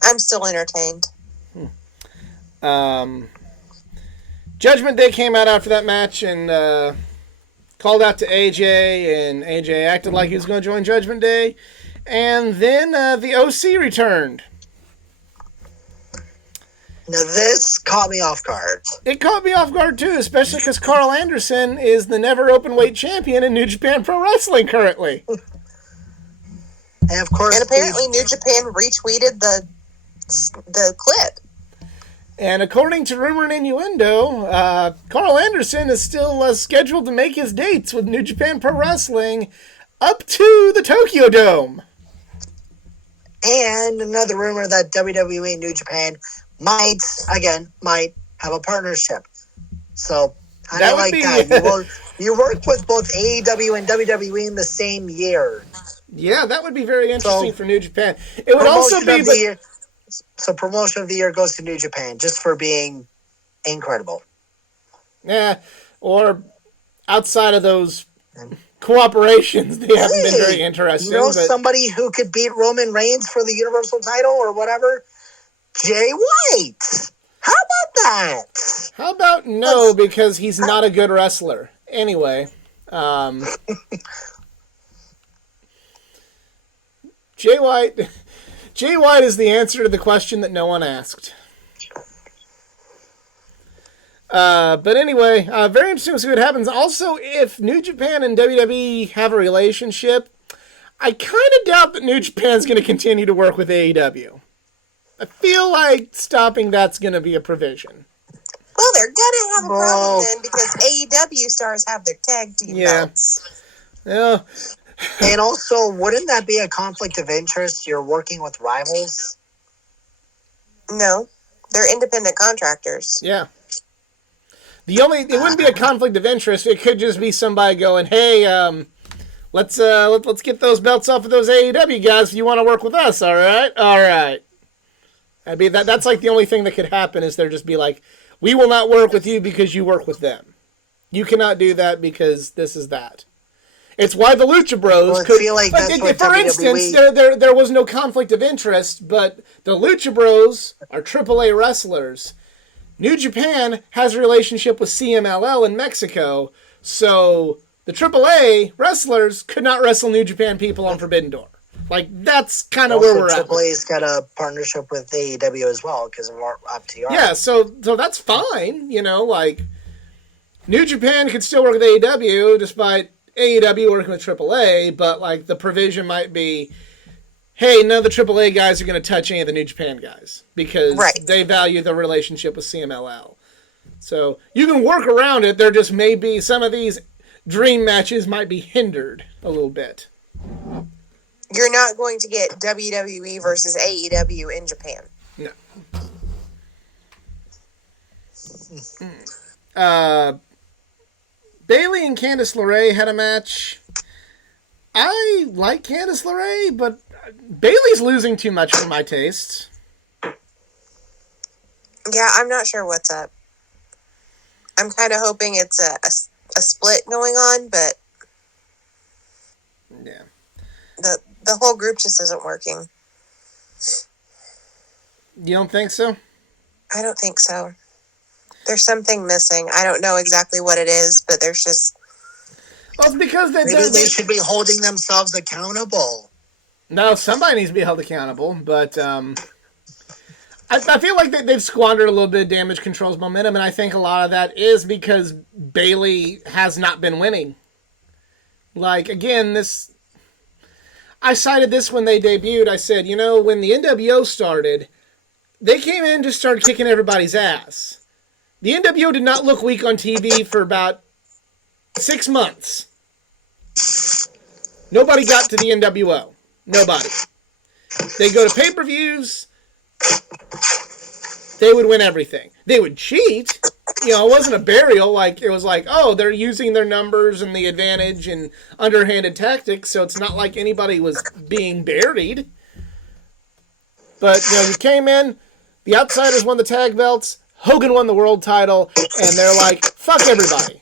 I'm still entertained. Judgment Day came out after that match and called out to AJ, and AJ acted like he was going to join Judgment Day. And then the OC returned. Now this caught me off guard. It caught me off guard too, especially because Carl Anderson is the never open weight champion in New Japan Pro Wrestling currently. And of course, apparently New Japan retweeted the clip. And according to rumor and innuendo, Carl Anderson is still scheduled to make his dates with New Japan Pro Wrestling up to the Tokyo Dome. And another rumor that WWE and New Japan might have a partnership. So I like that. You work with both AEW and WWE in the same year. Yeah, that would be very interesting for New Japan. It would also be... So promotion of the year goes to New Japan just for being incredible. Yeah, or outside of those cooperations, they haven't been very interesting. Somebody who could beat Roman Reigns for the Universal title or whatever? Jay White. How about that? How about no, because he's not a good wrestler. Anyway, Jay White is the answer to the question that no one asked. But anyway, very interesting to see what happens. Also, if New Japan and WWE have a relationship, I kind of doubt that New Japan's going to continue to work with AEW. I feel like stopping that's going to be a provision. Well, they're going to have a problem then because AEW stars have their tag team belts. Yeah. And also, wouldn't that be a conflict of interest? You're working with rivals? No. They're independent contractors. Yeah. It wouldn't be a conflict of interest. It could just be somebody going, "Hey, let's get those belts off of those AEW guys if you want to work with us, all right?" All right. That's like the only thing that could happen is there just be like, "We will not work with you because you work with them. You cannot do that because this is that." It's why the Lucha Bros Well, I could. feel like that's what for WWE instance, there was no conflict of interest, but the Lucha Bros are AAA wrestlers. New Japan has a relationship with CMLL in Mexico, so the AAA wrestlers could not wrestle New Japan people on Forbidden Door. Like, that's kind of where we're at. AAA's got a partnership with AEW as well because of our FTR. Yeah, so that's fine. You know, like, New Japan could still work with AEW despite AEW working with AAA, but, like, the provision might be, hey, none of the AAA guys are going to touch any of the New Japan guys because they value the relationship with CMLL. So you can work around it. There just may be some of these dream matches might be hindered a little bit. You're not going to get WWE versus AEW in Japan. No. Bayley and Candice LeRae had a match. I like Candice LeRae, but Bayley's losing too much for my taste. Yeah, I'm not sure what's up. I'm kind of hoping it's a split going on, but yeah, the whole group just isn't working. You don't think so? I don't think so. There's something missing. I don't know exactly what it is, but there's just... Well, it's because maybe they should be holding themselves accountable. No, somebody needs to be held accountable, but I feel like they've squandered a little bit of Damage Control's momentum, and I think a lot of that is because Bayley has not been winning. Like, again, I cited this when they debuted. I said, you know, when the NWO started, they came in and just started kicking everybody's ass. The NWO did not look weak on TV for about 6 months. Nobody got to the NWO. Nobody. They go to pay-per-views. They would win everything. They would cheat. You know, it wasn't a burial. Like, it was like, oh, they're using their numbers and the advantage and underhanded tactics, so it's not like anybody was being buried. But, you know, you came in, the Outsiders won the tag belts, Hogan won the world title, and they're like, fuck everybody.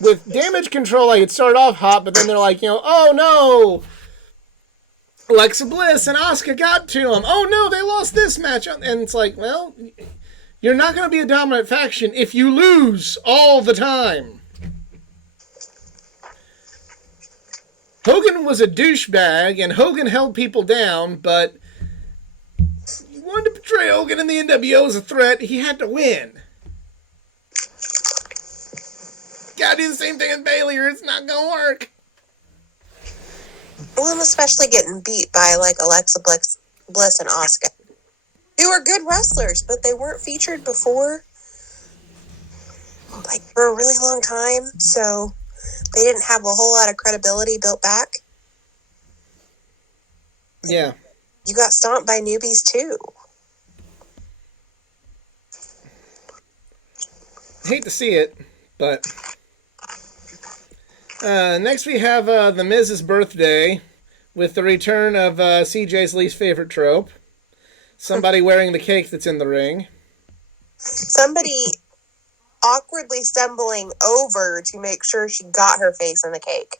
With Damage Control, like, it started off hot, but then they're like, you know, oh no, Alexa Bliss and Asuka got to them. Oh no, they lost this match. And it's like, well, you're not going to be a dominant faction if you lose all the time. Hogan was a douchebag, and Hogan held people down, but you wanted to portray Hogan in the NWO as a threat, he had to win. Gotta do the same thing with Bayley or it's not gonna work. Well, I'm especially getting beat by, like, Alexa Bliss and Asuka. They were good wrestlers, but they weren't featured before, like, for a really long time, so they didn't have a whole lot of credibility built back. Yeah. You got stomped by newbies, too. Hate to see it, but... next we have The Miz's birthday with the return of CJ's least favorite trope. Somebody wearing the cake that's in the ring. Somebody awkwardly stumbling over to make sure she got her face in the cake.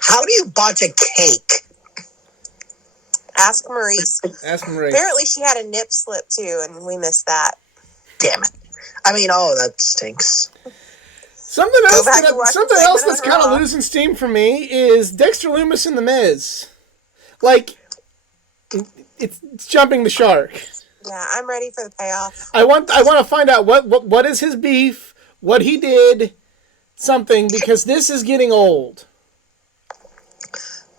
How do you botch a cake? Ask Maurice. Ask Maurice. Apparently she had a nip slip too, and we missed that. Damn it. I mean, oh, that stinks. Something else that's kind of losing steam for me is Dexter Lumis and The Miz. Like, it's jumping the shark. Yeah, I'm ready for the payoff. I want to find out what is his beef, what he did, something, because this is getting old.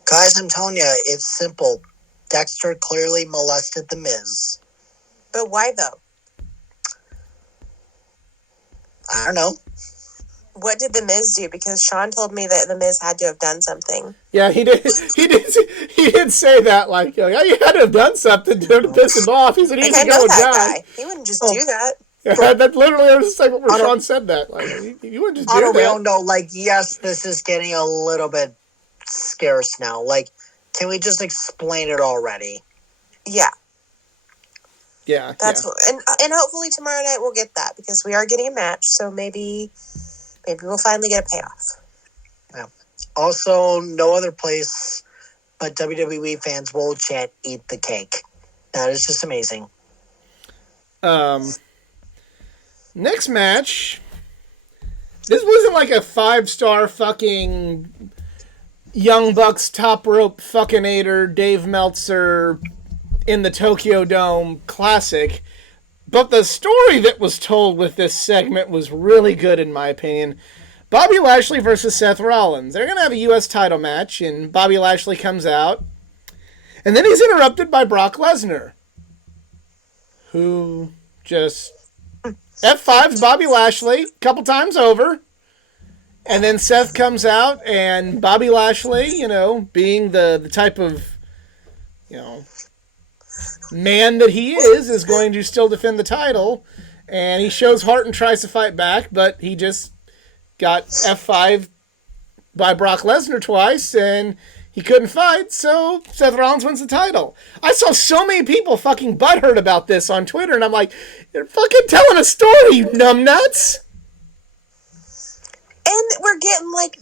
Guys, I'm telling you, it's simple. Dexter clearly molested The Miz. But why, though? I don't know. What did The Miz do? Because Sean told me that The Miz had to have done something. Yeah, he did. He did say that. Like, oh, you had to have done something to piss him off. He said he's a going guy. He wouldn't just do that. Yeah, that literally was the segment where Sean said that. Like, you wouldn't just do that. On a real note, like, yes, this is getting a little bit scarce now. Like, can we just explain it already? Yeah. Yeah. That's what, and hopefully tomorrow night we'll get that because we are getting a match. So maybe we'll finally get a payoff. Yeah. Also, no other place but WWE fans will chant "Eat the cake." That is just amazing. Next match. This wasn't like a 5-star fucking Young Bucks top rope fuckinator Dave Meltzer in the Tokyo Dome classic. But the story that was told with this segment was really good in my opinion. Bobby Lashley versus Seth Rollins. They're going to have a U.S. title match, and Bobby Lashley comes out. And then he's interrupted by Brock Lesnar, who just F5's Bobby Lashley a couple times over. And then Seth comes out, and Bobby Lashley, being the type of, man that he is going to still defend the title. And he shows heart and tries to fight back, but he just got F5 by Brock Lesnar twice, and he couldn't fight, so Seth Rollins wins the title. I saw so many people fucking butthurt about this on Twitter, and I'm like, you're fucking telling a story, you numbnuts! And we're getting like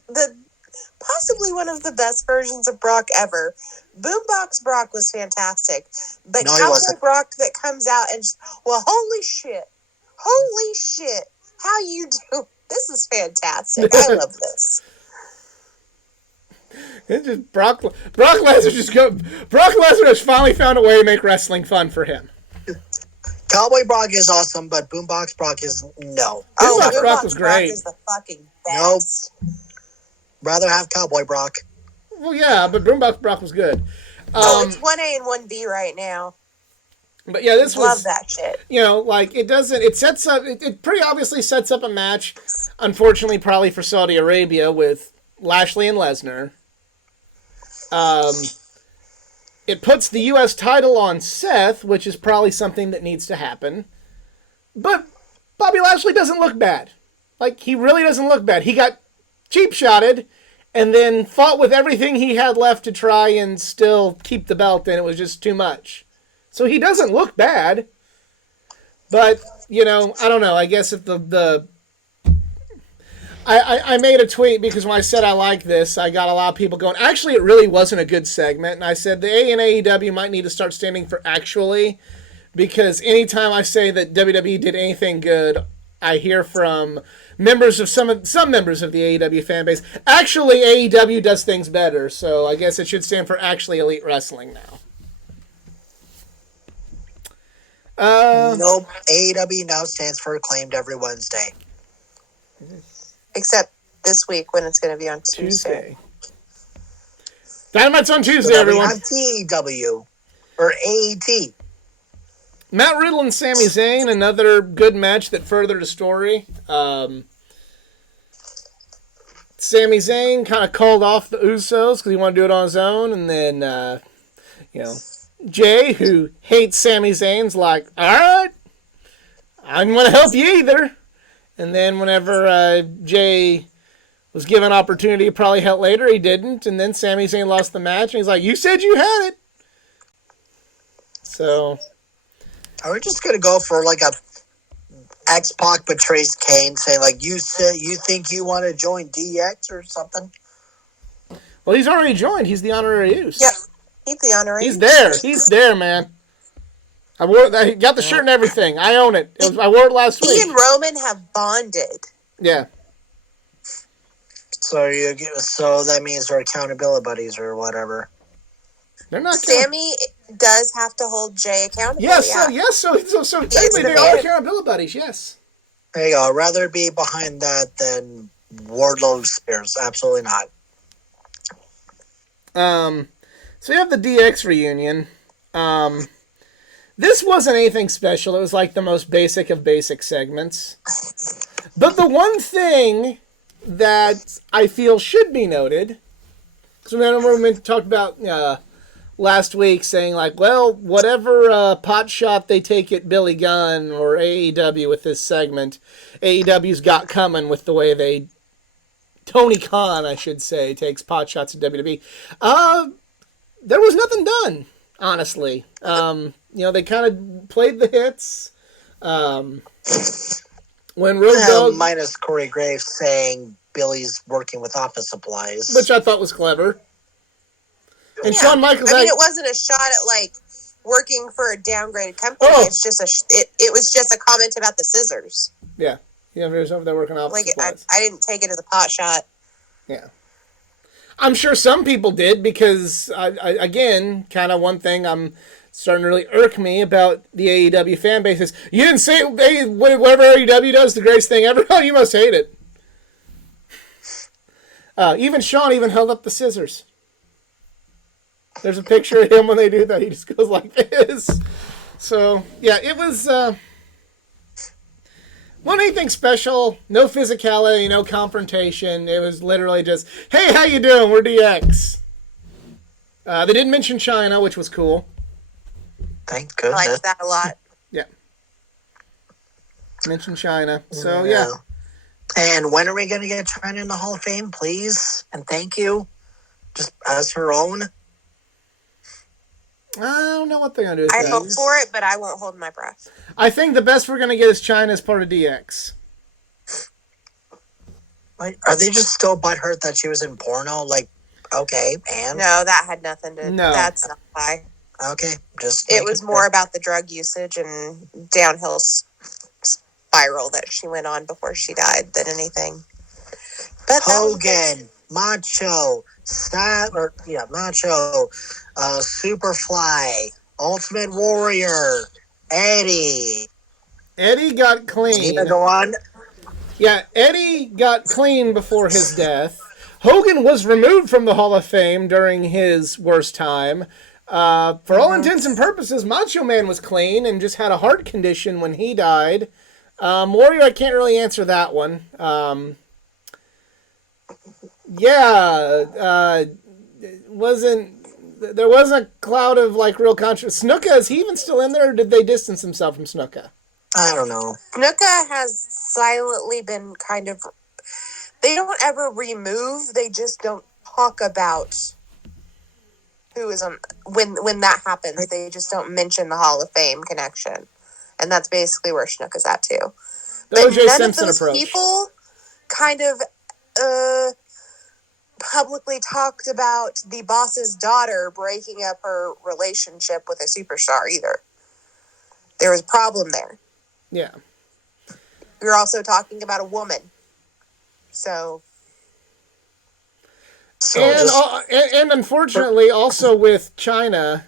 possibly one of the best versions of Brock ever. Boombox Brock was fantastic, but No, he Cowboy wasn't. Brock that comes out and just, well, holy shit, how you do? This is fantastic. I love this. It's just Brock Lesnar has finally found a way to make wrestling fun for him. Cowboy Brock is awesome, but Boombox Brock is no. Boombox Brock was great. Brock is the fucking best. Nope. Rather have Cowboy Brock. Well, yeah, but Boombox Brock was good. It's 1A and 1B right now. But yeah, this Love was, that shit. it pretty obviously sets up a match, unfortunately probably for Saudi Arabia, with Lashley and Lesnar. It puts the U.S. title on Seth, which is probably something that needs to happen. But Bobby Lashley doesn't look bad. Like, he really doesn't look bad. He got cheap-shotted and then fought with everything he had left to try and still keep the belt, and it was just too much. So he doesn't look bad. But, I don't know. I guess if I made a tweet because when I said I like this, I got a lot of people going, actually, it really wasn't a good segment. And I said the A and AEW might need to start standing for actually, because anytime I say that WWE did anything good, I hear from members of some members of the AEW fan base, actually AEW does things better. So I guess it should stand for actually Elite Wrestling now. Nope. AEW now stands for Acclaimed every Wednesday. Except this week when it's going to be on Tuesday. Dynamite's on Tuesday, So everyone. TEW or AET. Matt Riddle and Sami Zayn, another good match that furthered a story. Sami Zayn kind of called off the Usos because he wanted to do it on his own, and then, Jay, who hates Sami Zayn's like, all right, I didn't want to help you either. And then whenever Jay was given opportunity to probably help later, he didn't. And then Sami Zayn lost the match, and he's like, you said you had it. So, Are we just gonna go for like a X-Pac betrays Kane, saying like you think you want to join DX or something? well, he's already joined. He's the honorary use. Yep. He's the honorary. He's there. He's there, man. I got the shirt and everything. I own it. I wore it last He week. and Roman have bonded. Yeah. So that means they're accountability buddies or whatever. They're not. Sammy does have to hold Jay accountable. Yes. yeah. So technically the they are man. accountability buddies. Yes. There you go. I'd rather be behind that than Wardlow Spears. Absolutely not. So we have the DX reunion. This wasn't anything special. It was like the most basic of basic segments. But the one thing that I feel should be noted, because remember we talked about last week saying like, well, whatever pot shot they take at Billy Gunn or AEW with this segment, AEW's got coming with the way Tony Khan, I should say, takes pot shots at WWE. There was nothing done, honestly. they kind of played the hits. When Road Dogg, minus Corey Graves saying Billy's working with office supplies, which I thought was clever. And Yeah. Shawn Michaels, I mean, it wasn't a shot at like working for a downgraded company. Oh. It's just it was just a comment about the scissors. yeah, there's over there working off Like supplies. I didn't take it as a pot shot. Yeah. I'm sure some people did because, again, kind of one thing I'm starting to really irk me about the AEW fan base is you didn't say whatever AEW does the greatest thing ever. Oh, you must hate it. Even Shawn even held up the scissors. There's a picture of him when they do that. He just goes like this. So, yeah, it was... wasn't anything special. No physicality, no confrontation. It was literally just, hey, how you doing? We're DX. They didn't mention China, which was cool. thank I goodness. liked that a lot. Yeah. Mentioned China. So, yeah. And when are we going to get China in the Hall of Fame, please? And thank you. Just as her own. I don't know what they're going to do with I that. hope for it, but I won't hold my breath. I think the best we're going to get is China as part of DX. Like, are they just still butthurt that she was in porno? Like, okay, and? No, that had nothing to. No. That's not why. Okay, just. It was more about the drug usage and downhill spiral that she went on before she died than anything. But Hogan, Macho, Macho, Superfly, Ultimate Warrior, Eddie. Eddie got clean. You go on. Yeah, Eddie got clean before his death. Hogan was removed from the Hall of Fame during his worst time. For all intents and purposes, Macho Man was clean and just had a heart condition when he died. Warrior, I can't really answer that one. There wasn't a cloud of like real controversy. Snuka, is he even still in there, or did they distance himself from Snuka? I don't know. Snuka has silently been kind of. They don't ever remove. They just don't talk about who is on when that happens. They just don't mention the Hall of Fame connection, and that's basically where Snuka's at too. The But O.J. none Simpson of those approach. people kind of publicly talked about the boss's daughter breaking up her relationship with a superstar either. There was a problem there. Yeah. We were also talking about a woman. So And unfortunately, also with China,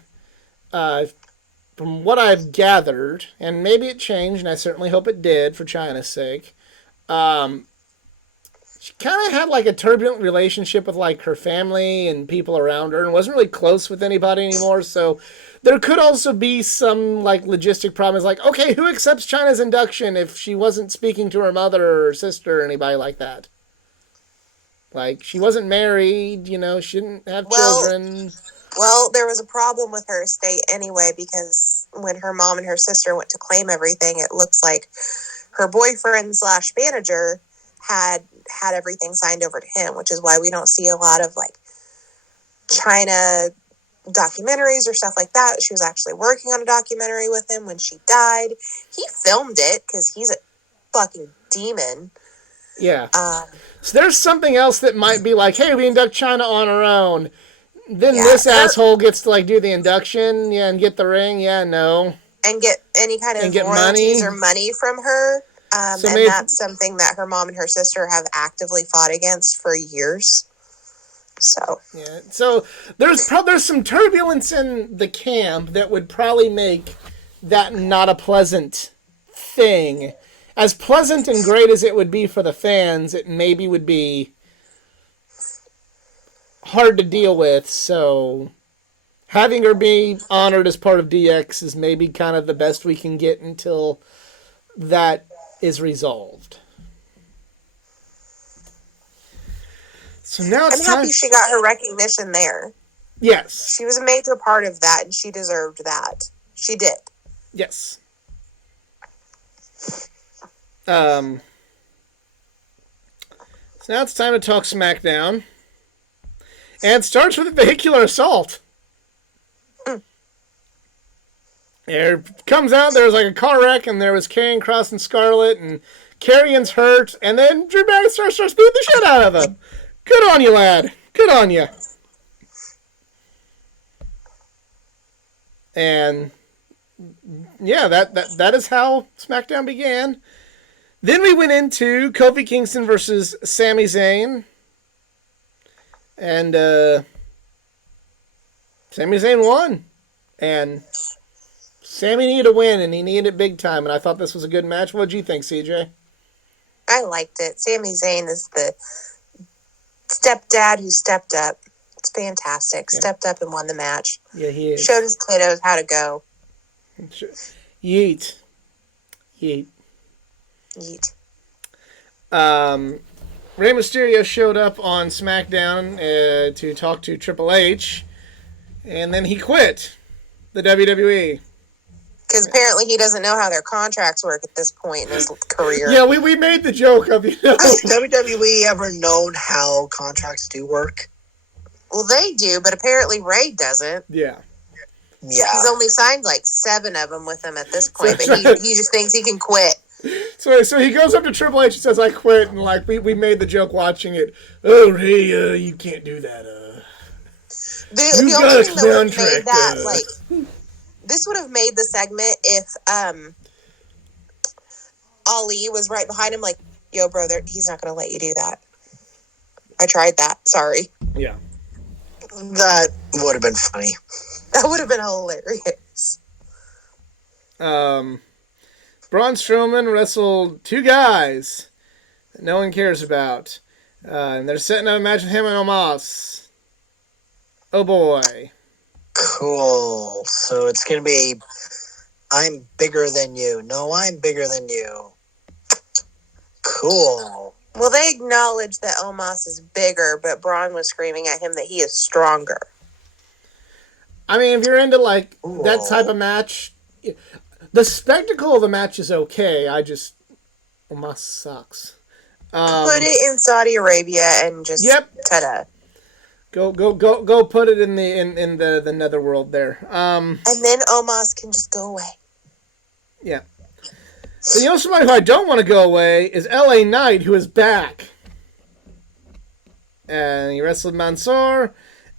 from what I've gathered, and maybe it changed, and I certainly hope it did for China's sake, she kind of had like a turbulent relationship with like her family and people around her, and wasn't really close with anybody anymore. So there could also be some like logistic problems, like, okay, who accepts China's induction if she wasn't speaking to her mother or her sister or anybody like that? Like, she wasn't married, she didn't have children. Well, there was a problem with her estate anyway, because when her mom and her sister went to claim everything, it looks like her boyfriend / manager had everything signed over to him, which is why we don't see a lot of like China documentaries or stuff like that. She was actually working on a documentary with him when she died. He filmed it because he's a fucking demon. Yeah. So there's something else that might be like, hey, we induct China on our own. Then this asshole gets to like do the induction, and get the ring, no. And get any kind of get royalties money. or money from her. So and maybe, that's something that her mom and her sister have actively fought against for years. So there's some turbulence in the camp that would probably make that not a pleasant thing. As pleasant and great as it would be for the fans, it maybe would be hard to deal with. So having her be honored as part of DX is maybe kind of the best we can get until that is resolved. So now it's I'm happy she got her recognition there. Yes. She was a major part of that, and she deserved that. She did. Yes. So now it's time to talk SmackDown. And it starts with a vehicular assault. There comes out, there was like a car wreck, and there was Karrion Kross and Scarlett, and Karrion's hurt, and then Drew McIntyre starts beating the shit out of him. Good on you, lad. Good on you. And yeah, that is how SmackDown began. Then we went into Kofi Kingston versus Sami Zayn. And Sami Zayn won. And Sami needed a win, and he needed it big time. And I thought this was a good match. What did you think, CJ? I liked it. Sami Zayn is the stepdad who stepped up. It's fantastic. Yeah. Stepped up and won the match. Yeah, he is. Showed his kiddos how to go. Yeet. Yeet. Yeet. Rey Mysterio showed up on SmackDown to talk to Triple H, and then he quit the WWE. Because apparently he doesn't know how their contracts work at this point in his career. Yeah, we made the joke of, Has WWE ever known how contracts do work? Well, they do, but apparently Ray doesn't. Yeah. Yeah. He's only signed like 7 of them with him at this point, but That's right. he just thinks he can quit. So he goes up to Triple H and says, "I quit," and like we made the joke watching it. Oh, Ray, you can't do that. The got only a thing that would have contract, made that, like, this would have made the segment if Ali was right behind him, like, yo, brother, he's not going to let you do that. I tried that. Sorry. Yeah. That would have been funny. That would have been hilarious. Braun Strowman wrestled 2 guys that no one cares about. And they're setting up a match with him and Omos. Oh boy. Cool. So it's going to be, I'm bigger than you. No, I'm bigger than you. Cool. Well, they acknowledge that Omos is bigger, but Braun was screaming at him that he is stronger. I mean, if you're into like Cool. that type of match, the spectacle of the match is okay. Omos sucks. Put it in Saudi Arabia and just ta-da. Go put it in the netherworld there. And then Omos can just go away. Yeah. But you know somebody who I don't want to go away is LA Knight, who is back. And he wrestled Mansoor,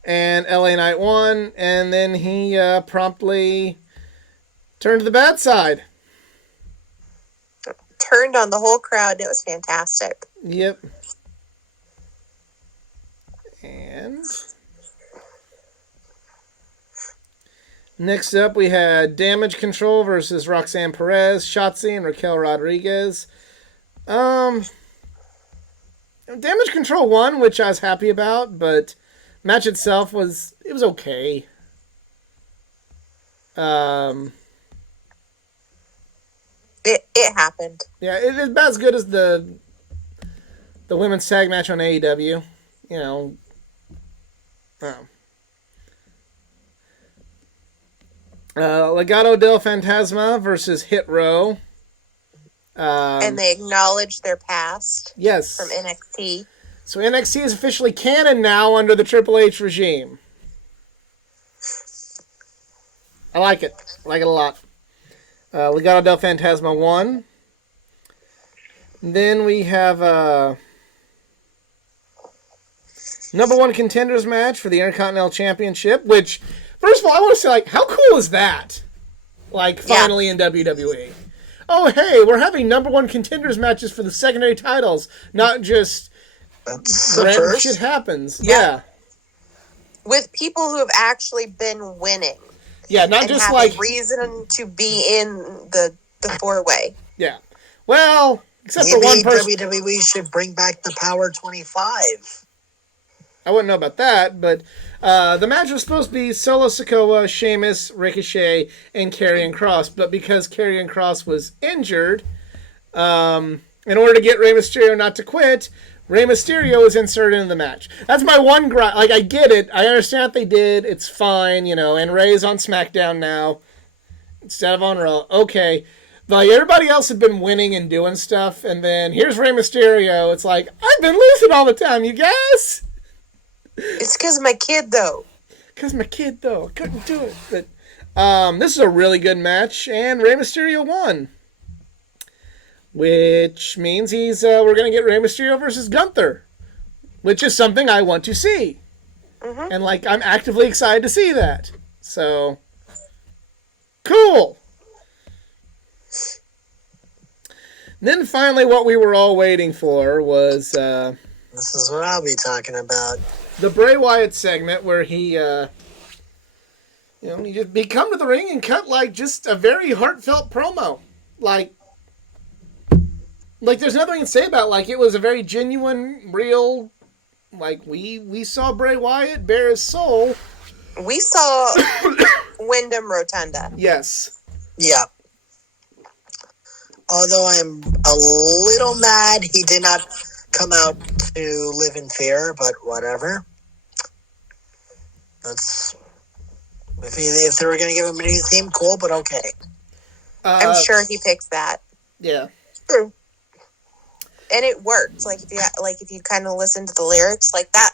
and LA Knight won, and then he promptly turned to the bad side. Turned on the whole crowd. It was fantastic. Yep. And next up, we had Damage Control versus Roxanne Perez, Shotzi, and Raquel Rodriguez. Damage Control won, which I was happy about, but match itself was okay. It happened. Yeah, it is about as good as the women's tag match on AEW. You know. Legado del Fantasma versus Hit Row. And they acknowledged their past Yes. from NXT. So NXT is officially canon now under the Triple H regime. I like it. I like it a lot. Legado del Fantasma won. Then we have number 1 contenders match for the Intercontinental Championship, which, first of all, I want to say, like, how cool is that? Like, finally in WWE. Oh, hey, we're having number 1 contenders matches for the secondary titles, not just That's the random first. shit happens. Yeah. With people who have actually been winning. Yeah, not And just have like, a reason to be in the 4-way. yeah. Well, except for one Maybe person. WWE should bring back the Power 25. I wouldn't know about that, but the match was supposed to be Solo Sikoa, Sheamus, Ricochet, and Karrion Kross. But because Karrion Kross was injured, in order to get Rey Mysterio not to quit, Rey Mysterio was inserted in the match. That's my one gripe. Like, I get it. I understand what they did. It's fine, you know. And Rey's on SmackDown now instead of on Raw. Okay. Like, everybody else had been winning and doing stuff, and then here's Rey Mysterio. It's like, I've been losing all the time, you guys. It's because of my kid, though. Because my kid, though, I couldn't do it. But This is a really good match, and Rey Mysterio won. Which means we're going to get Rey Mysterio versus Gunther. Which is something I want to see. Mm-hmm. And, I'm actively excited to see that. So, cool. Then finally what we were all waiting for was... This is what I'll be talking about. The Bray Wyatt segment where he come to the ring and cut just a very heartfelt promo. Like there's nothing to say about it. It was a very genuine, real, we saw Bray Wyatt bare his soul. We saw Wyndham Rotunda. Yes. Yeah. Although I'm a little mad he did not come out to live in fear, but whatever. That's if they were going to give him a new theme, cool, but okay. I'm sure he picks that. Yeah. True. And it worked. If you kind of listen to the lyrics like that,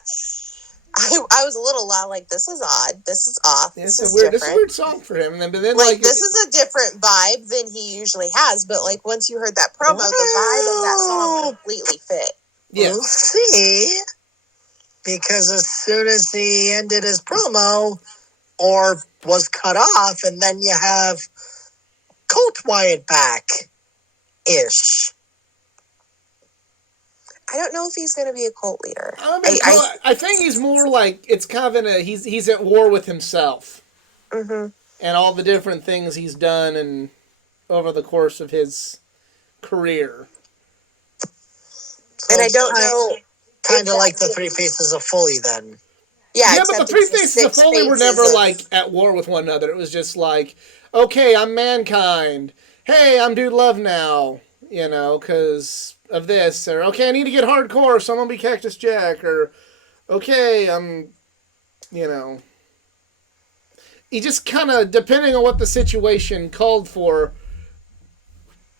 I was a little loud. This is odd. This is off. Yeah, this it's is a weird. different. It's a weird song for him. And then this is a different vibe than he usually has. But once you heard that promo, the vibe of that song completely fit. Yeah. We'll see. Because as soon as he ended his promo, or was cut off, and then you have Colt Wyatt back-ish. I don't know if he's going to be a cult leader. I think he's more it's kind of he's at war with himself. Mm-hmm. And all the different things he's done and over the course of his career. And I don't know. Kind of like the Three Faces of Foley, then. Yeah, but the Three Faces of Foley were never at war with one another. It was just okay, I'm Mankind. Hey, I'm Dude Love now. Because of this. Or, okay, I need to get hardcore, so I'm going to be Cactus Jack. Or, okay, I'm, He just kind of, depending on what the situation called for,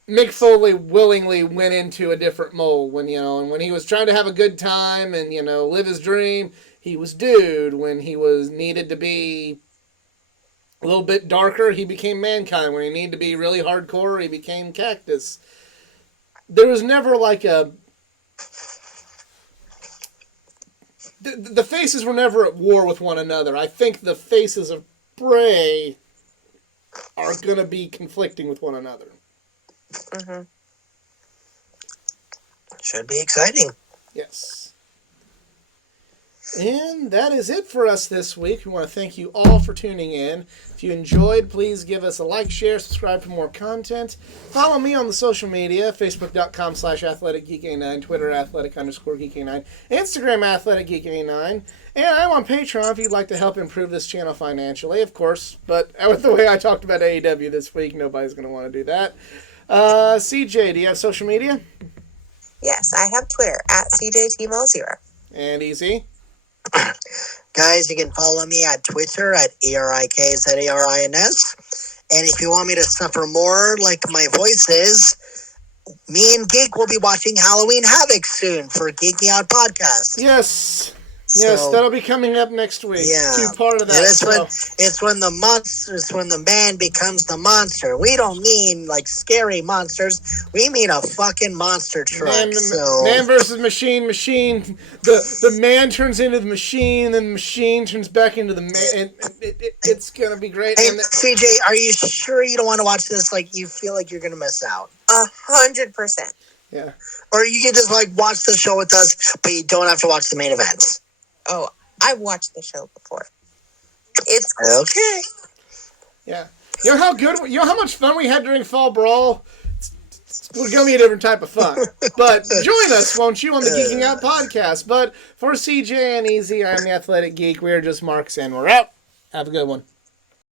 Mick Foley willingly went into a different mold and when he was trying to have a good time and, live his dream, he was Dude. When he was needed to be a little bit darker, he became Mankind. When he needed to be really hardcore, he became Cactus. There was never the faces were never at war with one another. I think the faces of Bray are going to be conflicting with one another. Mm-hmm. Should be exciting. Yes. And that is it for us this week. We want to thank you all for tuning in. If you enjoyed, please give us a like, share, subscribe for more content. Follow me on the social media, facebook.com/athleticgeek89, Twitter athletic_geek89, Instagram athleticgeek89, and I'm on Patreon if you'd like to help improve this channel financially, of course. But with the way I talked about AEW this week, nobody's going to want to do that. CJ, do you have social media? Yes, I have Twitter @CJTMall0. And Easy? Guys, you can follow me at Twitter at ERIKZARINS. And if you want me to suffer more like my voice is, me and Geek will be watching Halloween Havoc soon for Geeking Out Podcast. Yes. Yes, that'll be coming up next week. Yeah. 2 part of that. It's when the man becomes the monster. We don't mean scary monsters. We mean a fucking monster truck. Man versus machine. The man turns into the machine, and the machine turns back into the man. It's gonna be great. Hey, CJ, are you sure you don't want to watch this? You feel like you're gonna miss out? 100%. Yeah. Or you can just watch the show with us, but you don't have to watch the main events. Oh, I've watched the show before. It's cool. Okay. Yeah. You know how much fun we had during Fall Brawl? We're going to be a different type of fun. But join us, won't you, on the Geeking Out podcast. But for CJ and Easy, I'm the Athletic Geek. We're just Marks, and we're out. Have a good one.